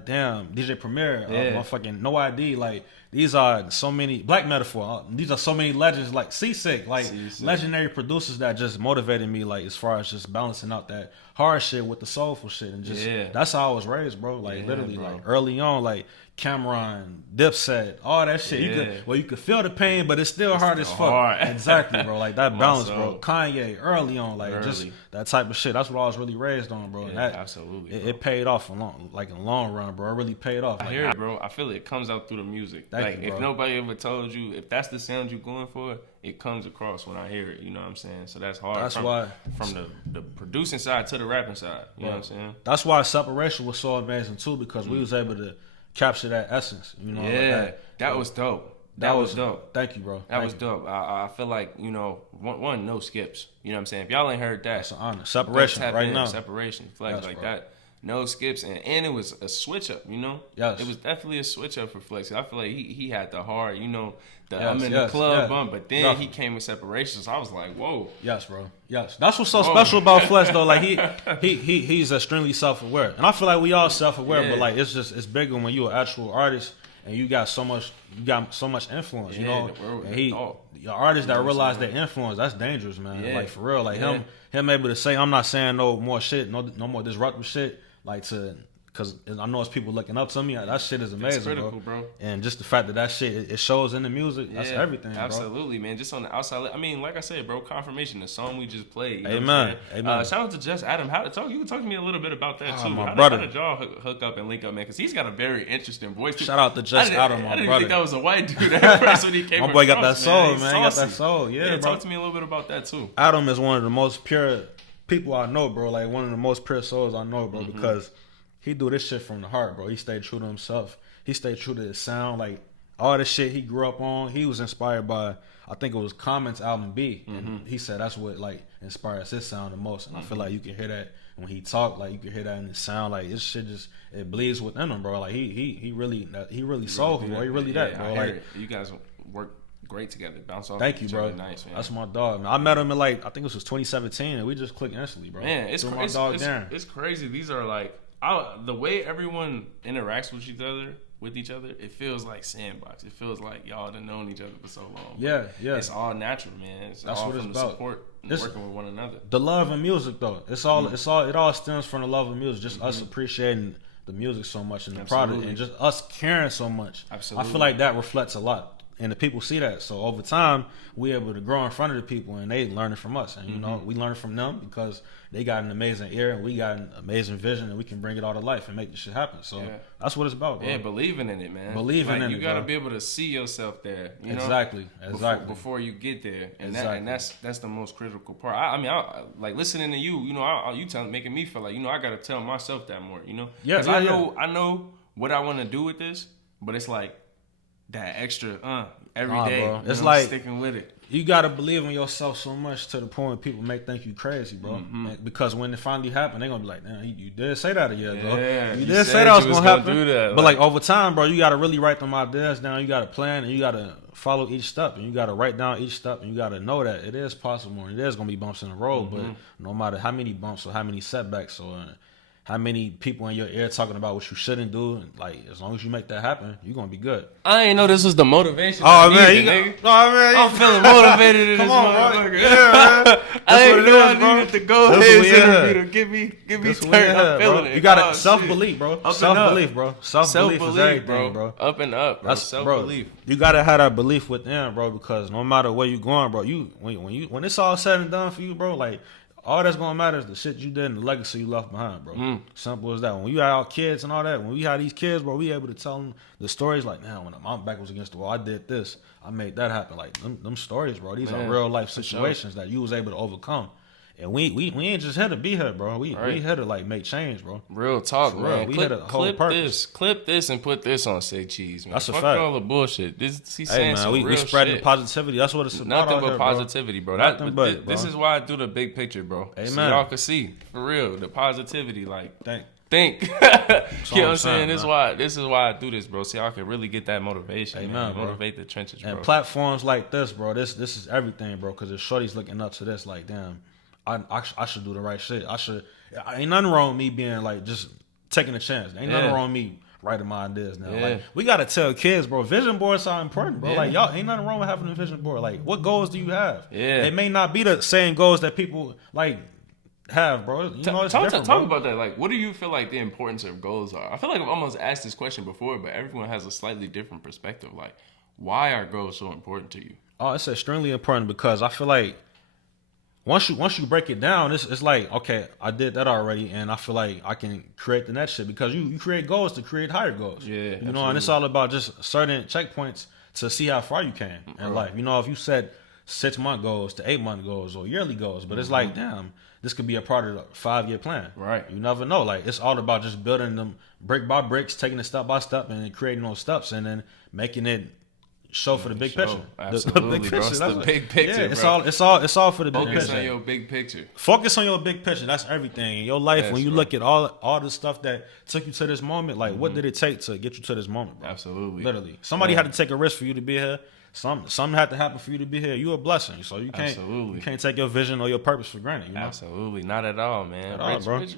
DJ Premier, motherfucking No ID. Like these are so many Black Metaphor. These are so many legends, like Seasick, like legendary producers that just motivated me, like as far as just balancing out that hard shit with the soulful shit, and just that's how I was raised, bro. Like literally, bro. Like early on, like Cameron, Dipset, all that shit. You could feel the pain, but it's still hard as fuck. Exactly, bro. Like that balance, bro. Kanye early on, like just that type of shit. That's what I was really raised on, bro. And that, absolutely, it paid off in the long run, bro. It really paid off. I hear it, bro. I feel it comes out through the music. Like if nobody ever told you, if that's the sound you're going for, it comes across when I hear it. You know what I'm saying? So that's hard. That's why from the producing side to the rapping side. You know what I'm saying? That's why Separation was so amazing too, because we was able to capture that essence. You know? That was dope. That was dope. Thank you, bro. That was dope. I feel like, you know, one no skips. You know what I'm saying? If y'all ain't heard that, that's an honor. Separation right now. Separation, Flex, like bro. That. No skips, and it was a switch up, you know? Yes. It was definitely a switch up for Flex. I feel like he had the hard, you know, I'm in the club bump, but then he came with Separation, so I was like, whoa. Yes, bro. Yes. That's what's so special about Flex, though. Like, he's extremely self-aware. And I feel like we all self-aware, but, like, it's bigger when you're an actual artist and you got so much influence, you know? And your artists that realize their influence, that's dangerous, man. Like, for real. Like, him able to say, I'm not saying no more shit, no more disruptive shit. Like because I know it's people looking up to me. That shit is amazing, critical, bro. And just the fact that shit it shows in the music, that's everything, bro. Absolutely, man. Just on the outside, I mean, like I said, bro, Confirmation, the song we just played. You know Amen. shout out to Just Adam. You can talk to me a little bit about that too. My brother. How did y'all hook up and link up, man? Because he's got a very interesting voice. Shout out to Just Adam, my I didn't brother. think that was a white dude at first when he came. My boy got that across, soul, man. He got that soul. Yeah, bro. Talk to me a little bit about that too. Adam is one of the most pure people I know, bro. Like one of the most pure souls I know, bro. Because he do this shit from the heart, bro. He stayed true to himself. He stayed true to his sound. Like, all the shit he grew up on, he was inspired by, I think it was Common's album B. And he said that's what, like, inspires his sound the most. And I feel like you can hear that when he talk. Like, you can hear that in his sound. Like, this shit just, it bleeds within him, bro. Like, he really soulful, bro. He really that, bro. Like, you guys work great together. Bounce off. Thank you, bro. Nice, man. That's my dog, man. I met him in, like, I think it was 2017, and we just clicked instantly, bro. Man, it's crazy. It's crazy. These are, like, the way everyone interacts with each other with each other, it feels like sandbox. It feels like y'all done known each other for so long. Yeah. It's all natural, man. That's all what from the about. Support and working with one another. The love and music, though. It all stems from the love of music. Just us appreciating the music so much and the product, and just us caring so much. Absolutely. I feel like that reflects a lot, and the people see that. So over time, we able to grow in front of the people, and they learning from us, and you know, we learn from them because they got an amazing ear and we got an amazing vision, and we can bring it all to life and make this shit happen. So that's what it's about, bro. Yeah, believing in it, man. Believing in it. You gotta be able to see yourself there. You know? Exactly. Before you get there, and that's the most critical part. I like listening to you. You know, you making me feel like, you know, I gotta tell myself that more. You know, because I know what I want to do with this, but it's like that extra every day. Bro. It's like sticking with it. You gotta believe in yourself so much to the point where people may think you crazy, bro. Because when it finally happened, they're gonna be like, "Damn, you did say that a year ago. You did say that was gonna happen." Do that, but like over time, bro, you gotta really write them ideas down. You gotta plan and you gotta follow each step, and you gotta write down each step, and you gotta know that it is possible and it is gonna be bumps in the road. But no matter how many bumps or how many setbacks or how many people in your ear talking about what you shouldn't do, like as long as you make that happen, you're gonna be good. I ain't know this was the motivation. Oh man, I'm feeling motivated in this motherfucker. Yeah, man. I ain't know I needed to go ahead interview to give me turned. I'm feeling it. You got self-belief, bro. Self-belief, bro. Self-belief is everything, bro. Up and up, bro. Self-belief. You gotta have that belief within, bro, because no matter where you going, bro, when it's all said and done for you, bro, like all that's gonna matter is the shit you did and the legacy you left behind, bro. Simple as that. When you had our kids and all that, when we had these kids, bro, we able to tell them the stories like, man, when my back was against the wall, I did this, I made that happen. Like them stories, bro. These are real life situations that you was able to overcome. And we ain't just here to be here, bro. We here to like make change, bro. Real talk, man. We had a whole purpose. Clip this and put this on Say Cheese, man. That's a Fuck fact. all the bullshit. He's saying some we real spreading shit. Positivity. That's what it's about. Nothing but positivity, bro. This bro. is why I do the big picture, bro. Amen. So y'all can see for real the positivity. Like think. You know what I'm saying? This is why I do this, bro. So y'all can really get that motivation. Amen, man. bro. Motivate the trenches, bro. And platforms like this, bro. This is everything, bro. Because if shorty's looking up to this, like, damn, I should do the right shit. Ain't nothing wrong with me being like just taking a chance. Ain't nothing wrong with me writing my ideas now. Like we gotta tell kids, bro, vision boards are important, bro. Like y'all ain't nothing wrong with having a vision board. Like what goals do you have? It may not be the same goals that people like have, bro. You know, it's different, talk about that. Like, what do you feel like the importance of goals are? I feel like I've almost asked this question before, but everyone has a slightly different perspective. Like, why are goals so important to you? Oh, it's extremely important because I feel like once you break it down, it's like, okay, I did that already, and I feel like I can create the next shit because you create goals to create higher goals. Yeah, you absolutely. know, and it's all about just certain checkpoints to see how far you came in life. You know, if you set 6-month goals to 8-month goals or yearly goals, but it's like, damn, this could be a part of the 5-year plan. Right. You never know. Like it's all about just building them brick by bricks, taking it step by step, and creating those steps, and then making it show for the big picture. Absolutely, the big bro. picture. It's the big picture, yeah, it's all for the big picture. Focus on your big picture. Focus on your big picture. That's everything in your life. Yes, when you bro. look at all the stuff that took you to this moment, like what did it take to get you to this moment, bro? Absolutely. Literally. Somebody had to take a risk for you to be here. Something had to happen for you to be here. You're a blessing, so you can't take your vision or your purpose for granted. You know? Absolutely, not at all, man. Rich,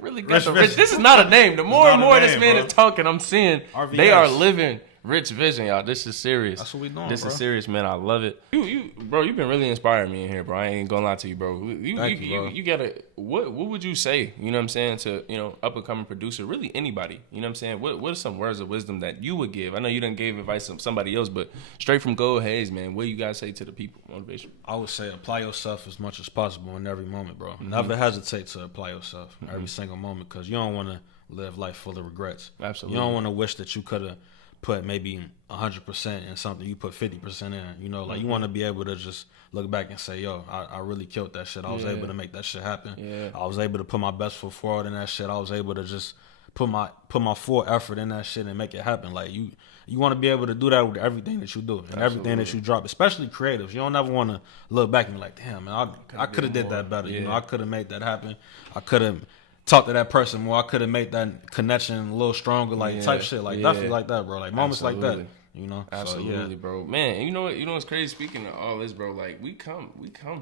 Really got the rich. This is not a name. The more and more this man is talking, I'm seeing RVS. They are living rich vision, y'all. This is serious. That's what we doing, This bro. is serious, man. I love it. Bro, you've been really inspiring me in here, bro. I ain't gonna lie to you, bro. You gotta. What would you say? You know what I'm saying, to up and coming producer, really anybody. You know what I'm saying. What are some words of wisdom that you would give? I know you done gave advice to somebody else, but straight from GoldHaze, man. What you guys say to the people? Motivation. I would say apply yourself as much as possible in every moment, bro. Never hesitate to apply yourself every single moment because you don't want to live life full of regrets. Absolutely. You don't want to wish that you could have put maybe 100% in something you put 50% in. You know, like you want to be able to just look back and say, yo, I really killed that shit. I was able to make that shit happen. Yeah. I was able to put my best foot forward in that shit. I was able to just put my full effort in that shit and make it happen. Like you want to be able to do that with everything that you do and everything that you drop, especially creatives. You don't ever want to look back and be like, damn, man, I could have did that better. Yeah. You know, I could have made that happen. I could have talked to that person more. I could have made that connection a little stronger, like type shit, like definitely like that, bro. Like moments like that, you know. Absolutely, bro. Man, and you know what's crazy? Speaking of all this, bro, like we come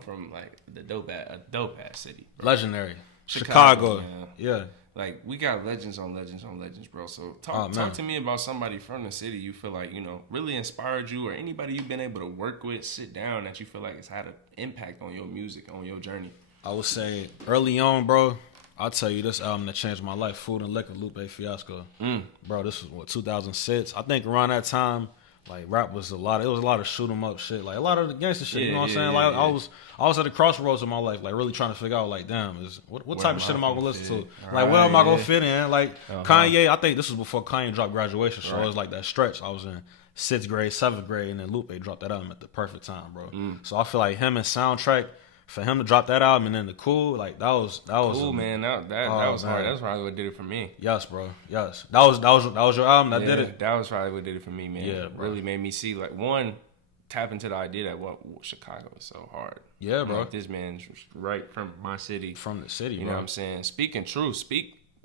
from like a dope ass city, bro. Legendary. Chicago. Man. Yeah. like we got legends on legends on legends, bro. So talk to me about somebody from the city you feel like, you know, really inspired you, or anybody you've been able to work with, sit down, that you feel like it's had an impact on your music, on your journey. I would say early on, bro, I'll tell you this album that changed my life, Food and Liquor, Lupe Fiasco. Bro, this was what, 2006? I think around that time, like rap was it was a lot of shoot 'em up shit, like a lot of the gangster shit. You know what I'm saying? Like I was at the crossroads of my life, like really trying to figure out, like, damn, what type of shit am I gonna listen to? Like, where am I gonna fit in? Like Kanye, I think this was before Kanye dropped Graduation, so it was like that stretch. I was in 6th grade, 7th grade, and then Lupe dropped that album at the perfect time, bro. So I feel like him and Soundtrack, for him to drop that album and then the Cool, like that was cool, man. That was hard. That's probably what did it for me. Yes, bro. Yes, that was your album that did it. That was probably what did it for me, man. Yeah, bro. Really made me see, like, one, tap into the idea that Chicago is so hard. Yeah, bro. Like, this man's right from my city, from the city. You know what I'm saying? Speaking truth,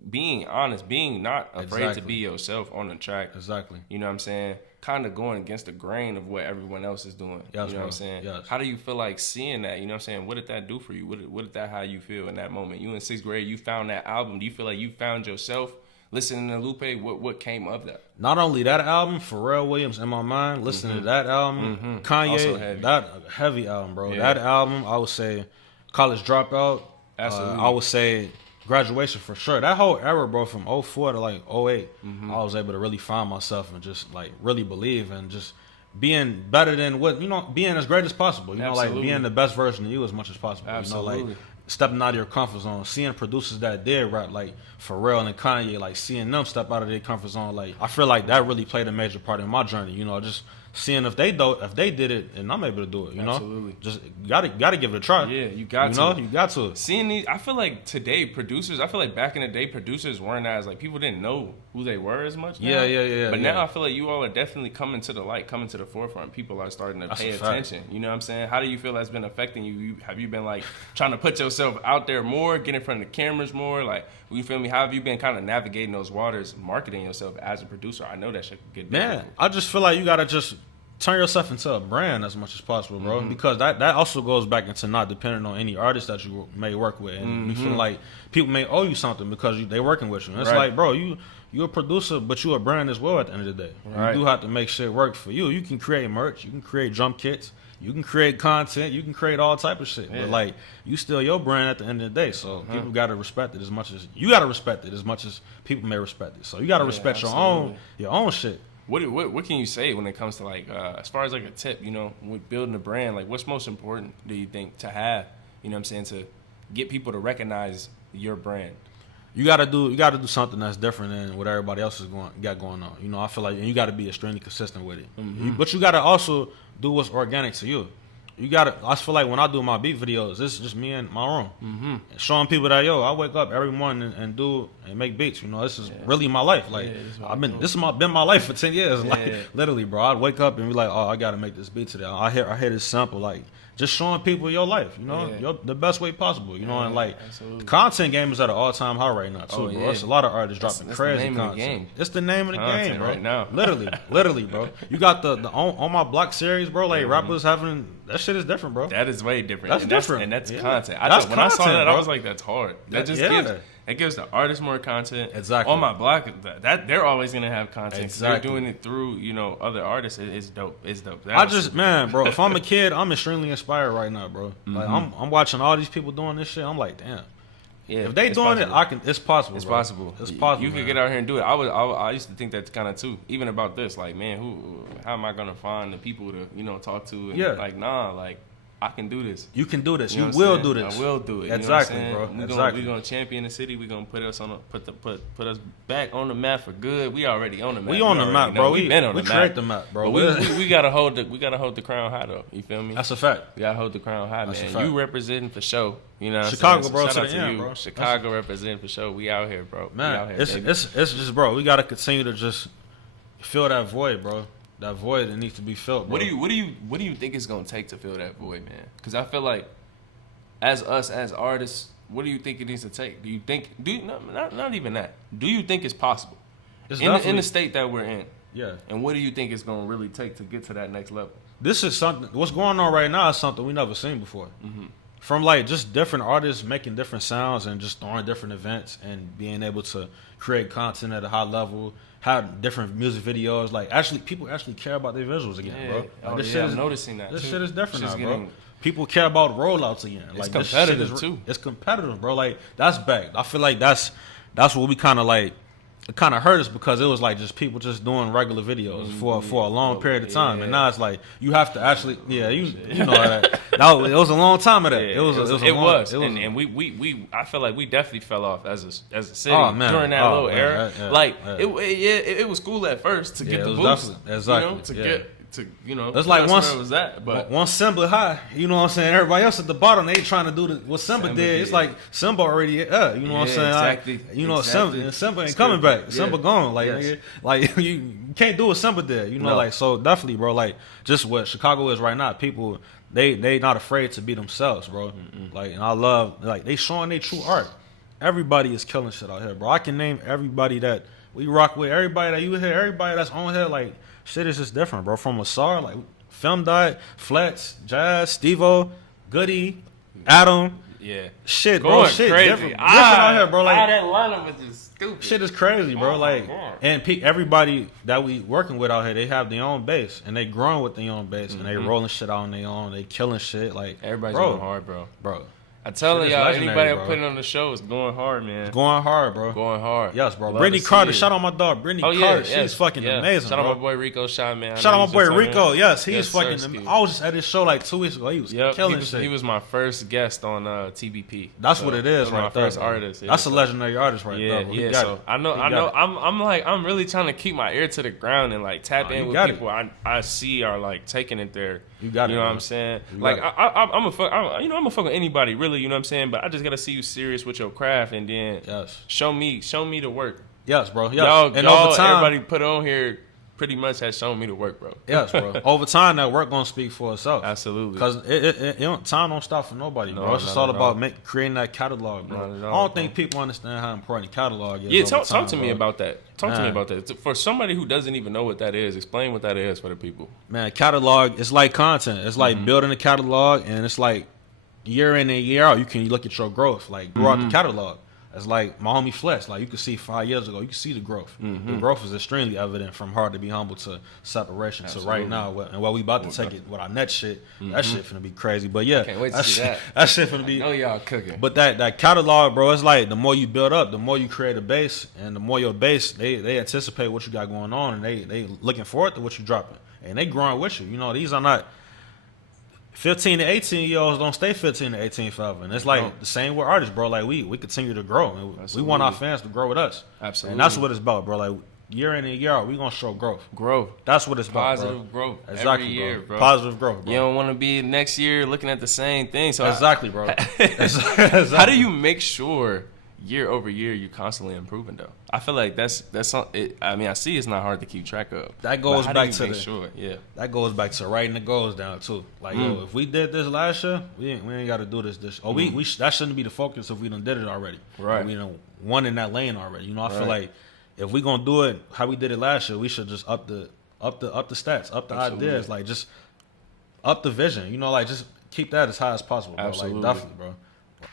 being honest, being not afraid to be yourself on the track. Exactly. You know what I'm saying? Kind of going against the grain of what everyone else is doing. Yes, you know what I'm saying? Yes. How do you feel like seeing that? You know what I'm saying? What did that do for you? What did that, how you feel in that moment? You in 6th grade, you found that album. Do you feel like you found yourself listening to Lupe? What came of that? Not only that album, Pharrell Williams, In My Mind, listening to that album, Kanye, Also heavy. That heavy album, bro. Yeah. That album, I would say College Dropout. Absolutely. I would say Graduation for sure. That whole era, bro, from 04 to like 08, I was able to really find myself and just like really believe and just being better than what, you know, being as great as possible. You know, like being the best version of you as much as possible. Absolutely. You know, like stepping out of your comfort zone, seeing producers that did rap like Pharrell and Kanye, like seeing them step out of their comfort zone. Like I feel like that really played a major part in my journey. You know, just seeing if they did it and I'm able to do it. You know, just gotta give it a try. Yeah, you got to. You know, you got to. Seeing these, I feel like today producers. I feel like back in the day producers weren't as like people didn't know who they were as much. Now. Yeah. But now I feel like you all are definitely coming to the light, coming to the forefront. People are starting to pay attention. You know what I'm saying? How do you feel that's been affecting you? Have you been like trying to put yourself out there more, get in front of the cameras more? Like, you feel me? How have you been kind of navigating those waters, marketing yourself as a producer? I know that shit could get difficult. Man, I just feel like you gotta just turn yourself into a brand as much as possible, bro. Because that also goes back into not depending on any artist that you may work with, and you feel like people may owe you something because they working with you. And it's like, bro, you a producer, but you a brand as well. At the end of the day, you do have to make shit work for you. You can create merch, you can create drum kits, you can create content, you can create all type of shit. But like, you still your brand at the end of the day. So people gotta respect it as much as you gotta respect it as much as people may respect it. So you gotta respect your own shit. What can you say when it comes to like as far as like a tip, you know, with building a brand, like what's most important do you think to have, you know what I'm saying, to get people to recognize your brand? You gotta do something that's different than what everybody else is got going on. You know, I feel like, and you gotta be extremely consistent with it. But you gotta also do what's organic to you. I feel like when I do my beat videos, this is just me in my room. And showing people that, I wake up every morning and make beats. You know, this is really my life. Like, this has been my life for 10 years. Like, literally, bro. I'd wake up and be like, I gotta make this beat today. I hear this sample, like, just showing people your life, you know, the best way possible, you know, and like, the content game is at an all-time high right now, too, bro. There's a lot of artists dropping crazy content. It's the name of the game, bro. Right now. Literally, bro. You got the on my block series, bro. Like, rappers having, that shit is differerent, bro. That is way different. That's different. And that's content. When That's I saw that, bro. I was like, that's hard. That gives the artist more content. Exactly. On my block, that they're always gonna have content. Exactly. They're doing it through, you know, other artists. It's dope. It's dope. Man, bro, if I'm a kid, I'm extremely inspired right now, bro. Like, I'm watching all these people doing this shit. I'm like, damn. Yeah, if they doing possible. It's possible. It's bro. possible. It's possible. You could get out here and do it. I used to think that kind of too. Even about this, like, man, how am I gonna find the people to, you know, talk to? And like, nah, like, I can do this. You can do this. You will do this. I will do it. Exactly, you know bro. We're gonna champion the city. We're gonna put us put us back on the map for good. We already on the map. We on the map, bro. We've been on the map. We create the map, bro. But we gotta hold the crown high though. You feel me? That's a fact. We gotta hold the crown high, That's man. You representing for sure. You know, what Chicago, I'm saying? bro. So shout To out the end, you. bro. Chicago representing for sure. We out here, bro. Man, we out here, it's just, bro. We gotta continue to just fill that void, bro. That void that needs to be filled, bro. What do you think it's gonna take to fill that void, man? Because I feel like as artists, what do you think it needs to take? Do you think not even that? Do you think it's possible in the state that we're in? Yeah. And what do you think it's gonna really take to get to that next level? This is something. What's going on right now is something we never seen before. from like just different artists making different sounds and just throwing different events and being able to create content at a high level, have different music videos. Like people actually care about their visuals again, bro. Like, I'm noticing that. This too. shit is different It's now, getting, bro. People care about rollouts again. It's like competitive this shit is, too. It's competitive, bro. Like that's back. I feel like that's what we kind of like. It kind of hurt us because it was like just people just doing regular videos for a long period of time, and now it's like you have to actually, you know that. It was a long time of that. Yeah, it was. And we I feel like we definitely fell off as a city Oh, during that little man, era. yeah, like yeah. it was cool at first to get the boost, exactly, get. It's like once was that, but once Simba high, you know what I'm saying. Everybody else at the bottom, they trying to do what Simba did. It's like Simba already, you know what I'm saying. Exactly. Simba ain't coming back. Yeah. Simba gone. Like, nigga, like you can't do what Simba did. You know, like so definitely, bro. Like just what Chicago is right now. People they not afraid to be themselves, bro. Like, and I love like they showing their true art. Everybody is killing shit out here, bro. I can name everybody that we rock with. Everybody that you hear, everybody that's on here, like. Shit is just different, bro. From Asar, like Film Diet, Flex, Jazz, Steve-O, Goody, Adam. Yeah. Shit, Going bro. Shit crazy. different out here, bro. Like that lineup was just stupid. Shit is crazy, bro. And everybody that we working with out here, they have their own base and they growing with their own base and they rolling shit out on their own. They killing shit. Like everybody's going hard, bro. I tell y'all, anybody that putting on the show is going hard, man. It's going hard, bro. Going hard. Yes, bro. Brittany Carter, shout out my dog. Brittany Carter, she's fucking amazing, Shout bro. out my boy Rico Shot, man. Shout out my boy Rico. Yes, he's fucking. I was just at his show like 2 weeks ago. He was killing shit. He was my first guest on TBP. That's what it is, right there. My first artist. That's a legendary artist, right there. Yeah. So I know. I'm really trying to keep my ear to the ground and like tap in with people I see are like taking it there. You got it. You know what I'm saying? Like I'm a fuck with anybody, really. You know what I'm saying? But I just gotta see you serious with your craft, and then show me the work. Yes, bro. Yes. Y'all, and over time, everybody put on here pretty much has shown me the work, bro. Yes, bro. Over time, that work gonna speak for itself. Absolutely. Because time don't stop for nobody, bro. It's just all about creating that catalog, bro. I don't think people understand how important catalog is. Yeah, talk to me about that. Talk to me about that. For somebody who doesn't even know what that is, explain what that is for the people. Man, catalog is like content. It's like building a catalog, and it's like year in and year out, you can look at your growth, like throughout the catalog. It's like my homie Flex. Like you could see 5 years ago, you can see the growth. The growth is extremely evident from hard to be humble to separation to right now. And what we about to take it with our next shit, that shit finna be crazy. But yeah, can't wait to see that. That shit finna be. I know y'all cooking. But that catalog, bro, it's like the more you build up, the more you create a base, and the more your base they anticipate what you got going on, and they looking forward to what you dropping, and they growing with you. You know, these are not 15 to 18 year olds don't stay 15 to 18 forever. And it's like the same with artists, bro. Like we continue to grow. And we want our fans to grow with us. Absolutely. And that's what it's about, bro. Like year in and year out, we gonna show growth. That's what it's about. Positive growth. Exactly, every year, bro. Positive growth, bro. You don't want to be next year looking at the same thing. So exactly, bro. Exactly. How do you make sure year over year you're constantly improving though? I feel like that's it. I mean, I see it's not hard to keep track of. That goes back to that goes back to writing the goals down too. Like yo, if we did this last year, we ain't got to do this. We that shouldn't be the focus if we done did it already. Right. We done won in that lane already. You know, I feel like if we gonna do it how we did it last year, we should just up the stats, up the ideas, like just up the vision. You know, like just keep that as high as possible, bro. Absolutely. Like definitely, bro.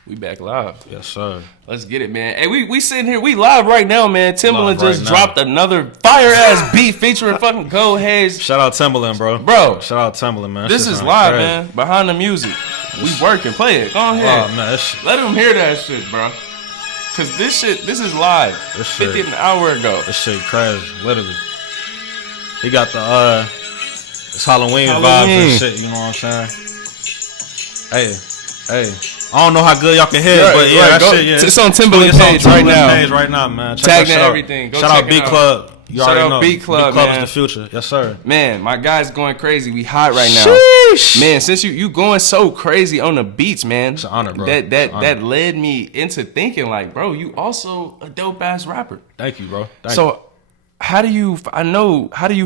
We back live. Yes, sir. Let's get it, man. Hey, we sitting here. We live right now, man. Timbaland just dropped now. Another fire-ass beat featuring fucking GoldHaze. Shout out Timbaland, bro. Shout out Timbaland, man. This is live, man. Behind the music. We working. Play it. Go ahead. Oh, man, let them hear that shit, bro. Because this is live. This shit, 50 an hour ago. This shit crazy, literally. He got the, it's Halloween vibes and shit, you know what I'm saying? Hey. I don't know how good y'all can hear, but yeah, that shit, yeah. It's on Timbaland's page right now. Man. Tag and everything. Go shout out B Club. Shout out B Club, man. B Club is the future. Yes, sir. Man, my guy's going crazy. We hot right now. Sheesh. Man, since you going so crazy on the beats, man. It's an honor, bro. That led me into thinking like, bro, you also a dope ass rapper. Thank you, bro. How do you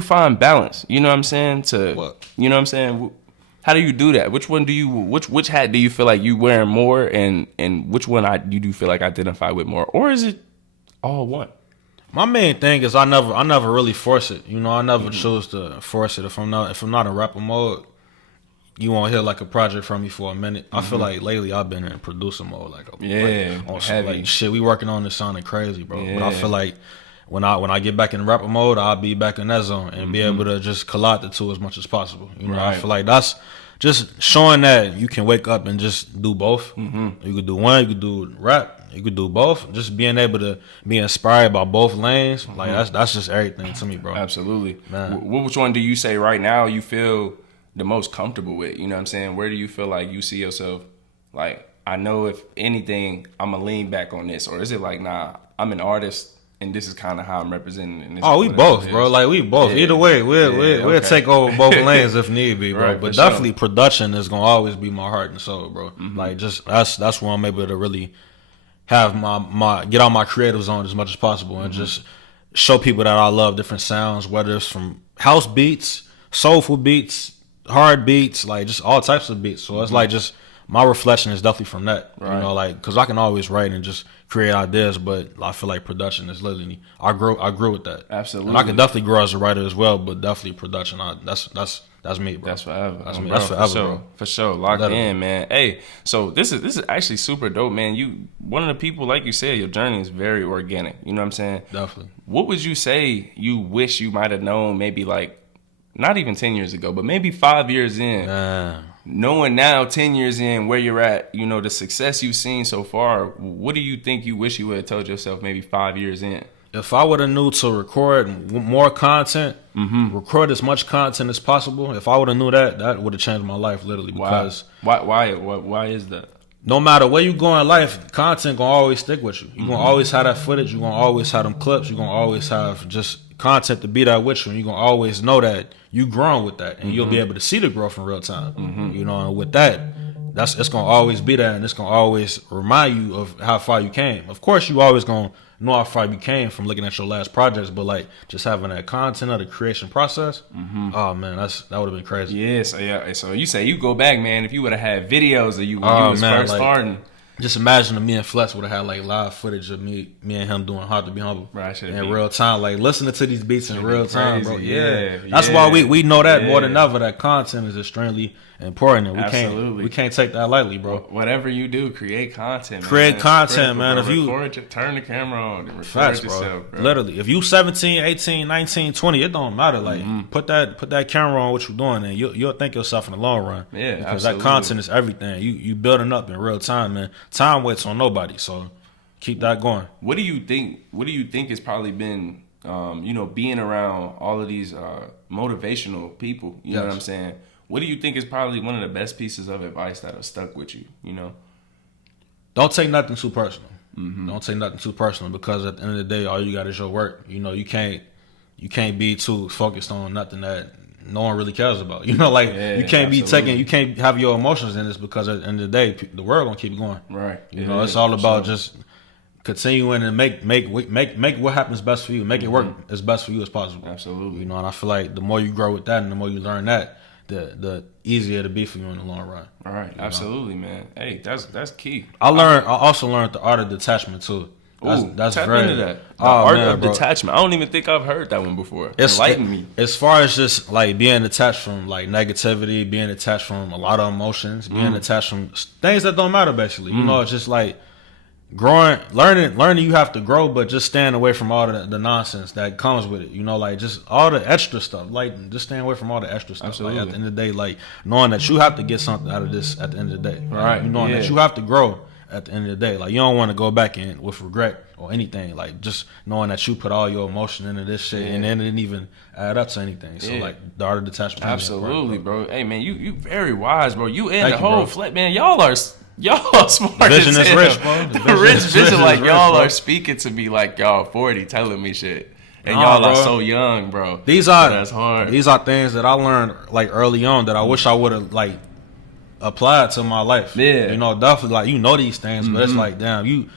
find balance? You know what I'm saying? You know what I'm saying? How do you do that? Which hat do you feel like you wearing more, and which one you do feel like identify with more, or is it all one? My main thing is I never really force it. You know, I never choose to force it. If I'm not in rapper mode, you won't hear like a project from me for a minute. I feel like lately I've been in producer mode, like on some, like shit we working on this sounding crazy, bro. But I feel like when I get back in rapper mode, I'll be back in that zone and be able to just collide the two as much as possible. You know, I feel like that's just showing that you can wake up and just do both. You could do one, you could do rap, you could do both. Just being able to be inspired by both lanes, like that's just everything to me, bro. Absolutely. Which one do you say right now you feel the most comfortable with? You know what I'm saying? Where do you feel like you see yourself? Like, I know if anything, I'm gonna lean back on this, or is it like, nah, I'm an artist and this is kind of how I'm representing. And this we both, bro. Like we both. Either way, we'll take over both lanes if need be, bro. But definitely production is gonna always be my heart and soul, bro. Like just that's where I'm able to really have my get out my creative zone as much as possible and just show people that I love different sounds, whether it's from house beats, soulful beats, hard beats, like just all types of beats. So it's like just my reflection is definitely from that, you know, like because I can always write and just create ideas, but I feel like production is literally I grew with that. Absolutely, and I can definitely grow as a writer as well, but definitely production. That's me, bro. That's forever. That's me. That's forever, bro. For sure. Locked in, man. Hey, so this is actually super dope, man. You one of the people, like you said, your journey is very organic. You know what I'm saying? Definitely. What would you say you wish you might have known maybe like not even 10 years ago, but maybe 5 years in? Knowing now 10 years in where you're at, you know, the success you've seen so far, what do you think you wish you would have told yourself maybe 5 years in? If I would have knew to record more content, record as much content as possible, if I would have knew that would have changed my life literally. Because why is that? No matter where you go in life, content gonna always stick with you. You're gonna always have that footage. You're gonna always have them clips. You're gonna always have just content to be that with you. And you're gonna always know that you growing with that, and you'll be able to see the growth in real time. You know, and with that, it's gonna always be there, and it's gonna always remind you of how far you came. Of course, you always gonna know how far you came from looking at your last projects, but like just having that content of the creation process, oh man, that would have been crazy. Yeah, so you say you go back, man. If you would have had videos of you when you was first starting. Just imagine if me and Flex would have had like live footage of me and him doing Hard to Be Humble in real time, like listening to these beats in real time, bro. Yeah. That's why we know that more than ever, that content is extremely important, and we can't take that lightly, bro. Whatever you do, create content. Create content, man. If you turn the camera on, and record yourself, bro. Literally, if you 17, 18, 19, 20, it don't matter. Like put that camera on what you're doing, and you'll thank yourself in the long run. Yeah, because that content is everything. You building up in real time, man. Time waits on nobody, so keep that going. What do you think has probably been, being around all of these motivational people? You know what I'm saying? What do you think is probably one of the best pieces of advice that have stuck with you? You know, don't take nothing too personal. Don't take nothing too personal, because at the end of the day, all you got is your work. You know, you can't be too focused on nothing that no one really cares about. You know, like you can't be you can't have your emotions in this, because at the end of the day, the world gonna keep going. Right. You know, it's all about just continuing and make what happens best for you. Make it work as best for you as possible. Absolutely. You know, and I feel like the more you grow with that and the more you learn that, the easier it'll be for you in the long run. All right. Absolutely, man. Hey, that's key. I also learned the art of detachment too. That's tap very, into that. The art of detachment. I don't even think I've heard that one before. Enlighten me. As far as just like being detached from like negativity, being detached from a lot of emotions, being detached from things that don't matter, basically. You know, it's just like learning you have to grow, but just staying away from all the nonsense that comes with it. You know, like just all the extra stuff. Like just staying away from all the extra stuff. Absolutely. Like at the end of the day, like knowing that you have to get something out of this at the end of the day. Right. You knowing that you have to grow at the end of the day. Like you don't want to go back in with regret or anything. Like just knowing that you put all your emotion into this shit and then it didn't even add up to anything. So like the art of detachment. Absolutely, bro. Hey man, you very wise, bro. You and the whole flat, man. Y'all are smart. The vision is rich, bro. The rich vision, like y'all are speaking to me like y'all 40, telling me shit. And y'all are so young, bro. That's hard. These are things that I learned like early on that I wish I would have like applied to my life. Yeah. You know, definitely like you know these things, but it's like damn,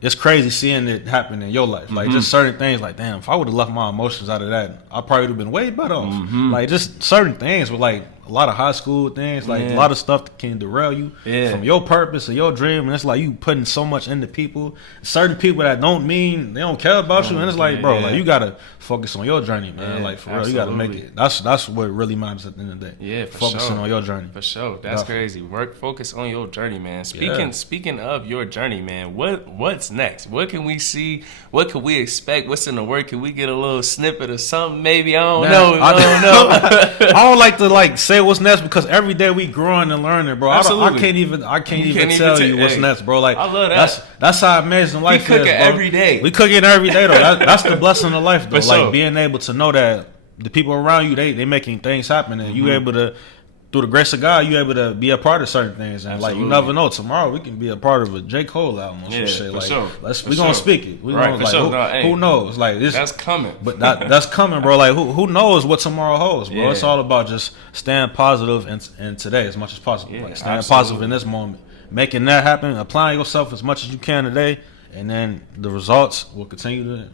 it's crazy seeing it happen in your life. Like just certain things, like damn, if I would have left my emotions out of that, I probably would have been way better off. Like just certain things, but like a lot of high school things, like a lot of stuff that can derail you from your purpose or your dream. And it's like you putting so much into people, certain people that they don't care about you. And it's like, bro, like you gotta focus on your journey, man. Like for real, you gotta make it. That's what really matters at the end of the day. Yeah, for focusing on your journey. For sure, that's crazy. Focus on your journey, man. Speaking of your journey, man, what's next? What can we see? What can we expect? What's in the work? Can we get a little snippet of something? Maybe I don't know. I don't know. I don't like to say what's next because every day we growing and learning, bro. I can't even tell you what's next, bro. Like I love that. That's how amazing life is, bro. We cooking every day. We cooking every day though. That's the blessing of life though. For like sure. being able to know that the people around you they making things happen and you able to. Through the grace of God, you able to be a part of certain things, and like you never know. Tomorrow we can be a part of a J. Cole album or some shit. Like, sure. we gonna speak it. We gonna, like, who knows? Like this, that's coming. But that's coming, bro. Like who knows what tomorrow holds, bro? It's all about just staying positive in today as much as possible. Like staying positive in this moment, making that happen, applying yourself as much as you can today, and then the results will continue to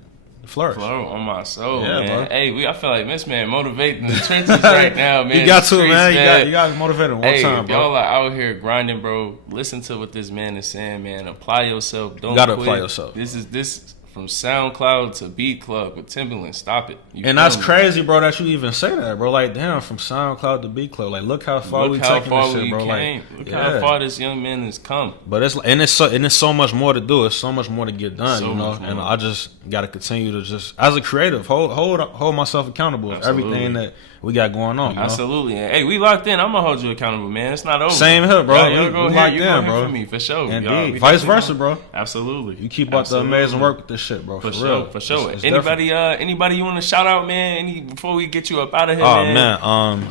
flourish. Flow on my soul, Yeah, man. bro. Hey, I feel like Miss Man motivating the trenches right now, man. You got to, Streets, man. You got to motivate him one time, bro. Y'all are out here grinding, bro. Listen to what this man is saying, man. Apply yourself. Don't You gotta quit. apply yourself. This from SoundCloud to Beat Club with Timberland. Stop it. And that's crazy, bro, that you even say that, bro. Like, damn, from SoundCloud to Beat Club. Like, look how far we taking this shit, bro. Like, look how far this young man has come. But it's so much more to do. It's so much more to get done, you know. And I just got to continue to just, as a creative, hold myself accountable for everything that we got going on. You Absolutely. And hey, we locked in. I'm gonna hold you accountable, man. It's not over. Same here, bro. Y'all we locked in, bro. For me, for sure. Indeed. Vice versa, bro. Absolutely. You keep up the amazing work with this shit, bro. For real. For sure. It's anybody you want to shout out, man? Before we get you up out of here, oh, man?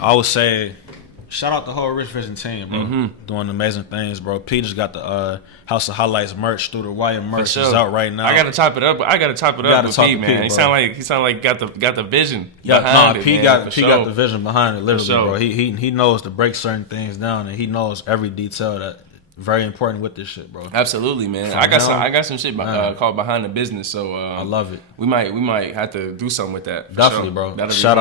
I would say shout out the whole Rich Vision team, bro. Doing amazing things, bro. P just got the House of Highlights merch through the wire merch is out right now. I gotta top it up. With P, man. He sound like got the vision. P got the vision behind it, literally, bro. He knows to break certain things down, and he knows every detail that very important with this shit, bro. Absolutely, man. I got some shit called Behind the Business, so I love it. We might have to do something with that. Definitely, bro. Shout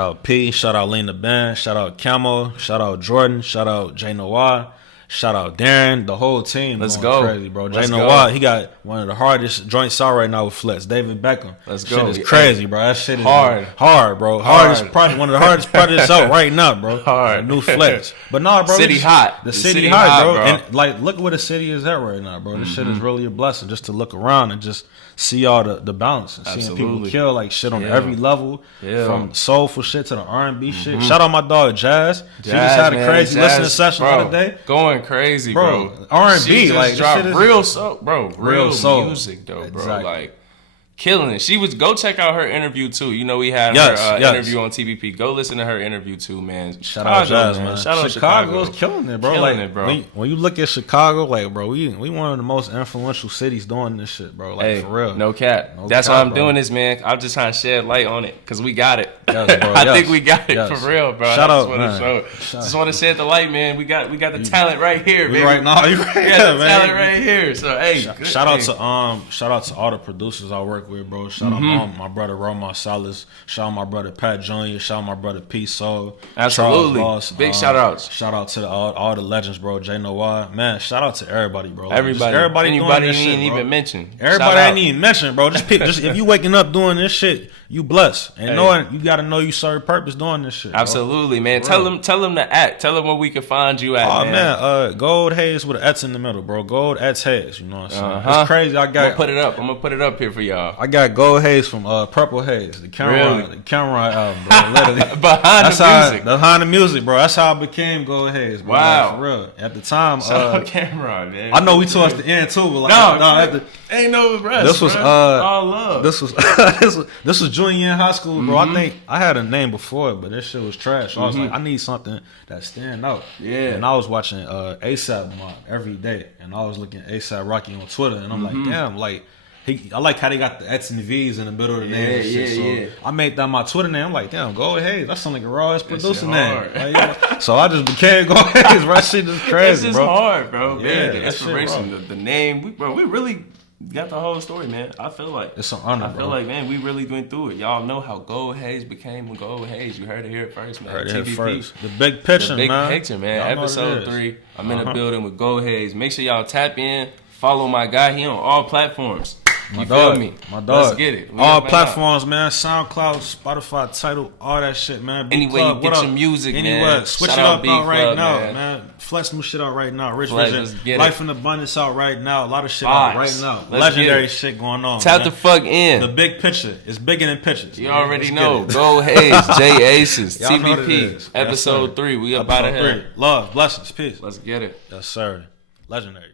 out P, shout out Lena Band, shout out Camo, shout out Jordan, shout out Jay Noir. Shout out Darren, the whole team. Let's go, crazy, bro. Jay Noir, he got one of the hardest joints out right now with Flex. David Beckham. Let's go. Shit is crazy, bro. That shit is hard, bro. Hardest project, one of the hardest projects out right now, bro. Hard. New Flex, but nah, bro. City hot. The city hot, bro. And like, look where the city is at right now, bro. This shit is really a blessing just to look around and just see all the balance and seeing people kill like shit on every level, from soulful shit to the R&B shit. Shout out my dog Jazz. She just had a crazy listening session the other day. Going crazy, bro. R&B, like dropped real soul, bro. Real soul music, though, bro. Like killing it. She was go check out her interview too. You know we had her interview on TBP. Go listen to her interview too, man. Shout out Jazz, man. Shout out Chicago's killing it, bro. Killing it, bro. When you look at Chicago, like, bro, we one of the most influential cities doing this shit, bro. Like, for real. No cap. That's why I'm doing this, man. I'm just trying to shed light on it because we got it. Yes, bro. I think we got it for real, bro. Shout out, man. Just want to shed the light, man. We got the talent right here, baby. Right now, you right here, man. Talent right here. So hey, shout out to all the producers I work with, bro. Shout out my brother Roman Salas. Shout out my brother Pat Jr. Shout out my brother P Soul. Absolutely. Ross, big shout outs. Shout out to all the legends, bro. Jay Noir, man. Shout out to everybody, bro. Like, everybody doing this shit, ain't even mentioned. Everybody ain't even mentioned, bro. Just if you waking up doing this shit, you blessed. And knowing you got to know you serve purpose doing this shit. Absolutely, bro. Man. Tell them to act. Tell them where we can find you at. Oh man, GoldHaze with an X in the middle, bro. GoldHaze, you know what I'm saying? It's crazy. I'm gonna put it up here for y'all. I got GoldHaze from Purple Haze, the Cameron album, bro. Literally. Behind the music, bro. That's how I became GoldHaze, bro. Wow, like, for real. At the time, Cameron, man. I know we towards the end too, but like, ain't no rest. This was all love. This was junior year in high school, bro. I think I had a name before it, but this shit was trash. So I was like, I need something that stand out. Yeah. And I was watching ASAP Mob every day, and I was looking at ASAP Rocky on Twitter, and I'm like, damn, like. I like how they got the X and the V's in the middle of the name and shit. So I made that my Twitter name. I'm like, damn, GoldHaze. That sounds like a raw ass producer name. Like, so I just became GoldHaze, bro. That shit is crazy, bro. It's just hard, bro. Yeah, the inspiration, the name. We really got the whole story, man. I feel like It's an honor, I feel like, man, we really went through it. Y'all know how GoldHaze became GoldHaze. You heard it here first, man. Heard it here TVP. first. The big picture, The big man. picture, man. Y'all know what it Episode is. 3. I'm in the building with GoldHaze. Make sure y'all tap in. Follow my guy. He on all platforms. You feel me? My dog. Let's get it. We All up and platforms, man. SoundCloud, Spotify, Tidal, all that shit, man. Beat Anyway, Club, you get what your up? music, Anyway, man. switch Shout it out up Beat out right Club, now, man. man. Flex new shit out right now. Rich Flex, Vision, let's get Life it. in Abundance out right now. A lot of shit out right Vibes. now. Let's Legendary get it. shit going on. Tap man. the fuck in. The big picture. It's bigger than pictures. You man. already Let's know. get it. GoldHaze, J Aces, Y'all know what it TVP, is. Yes, episode sir. 3. We up out of Episode here. 3. Love, blessings, peace. Let's get it. Yes, sir. Legendary.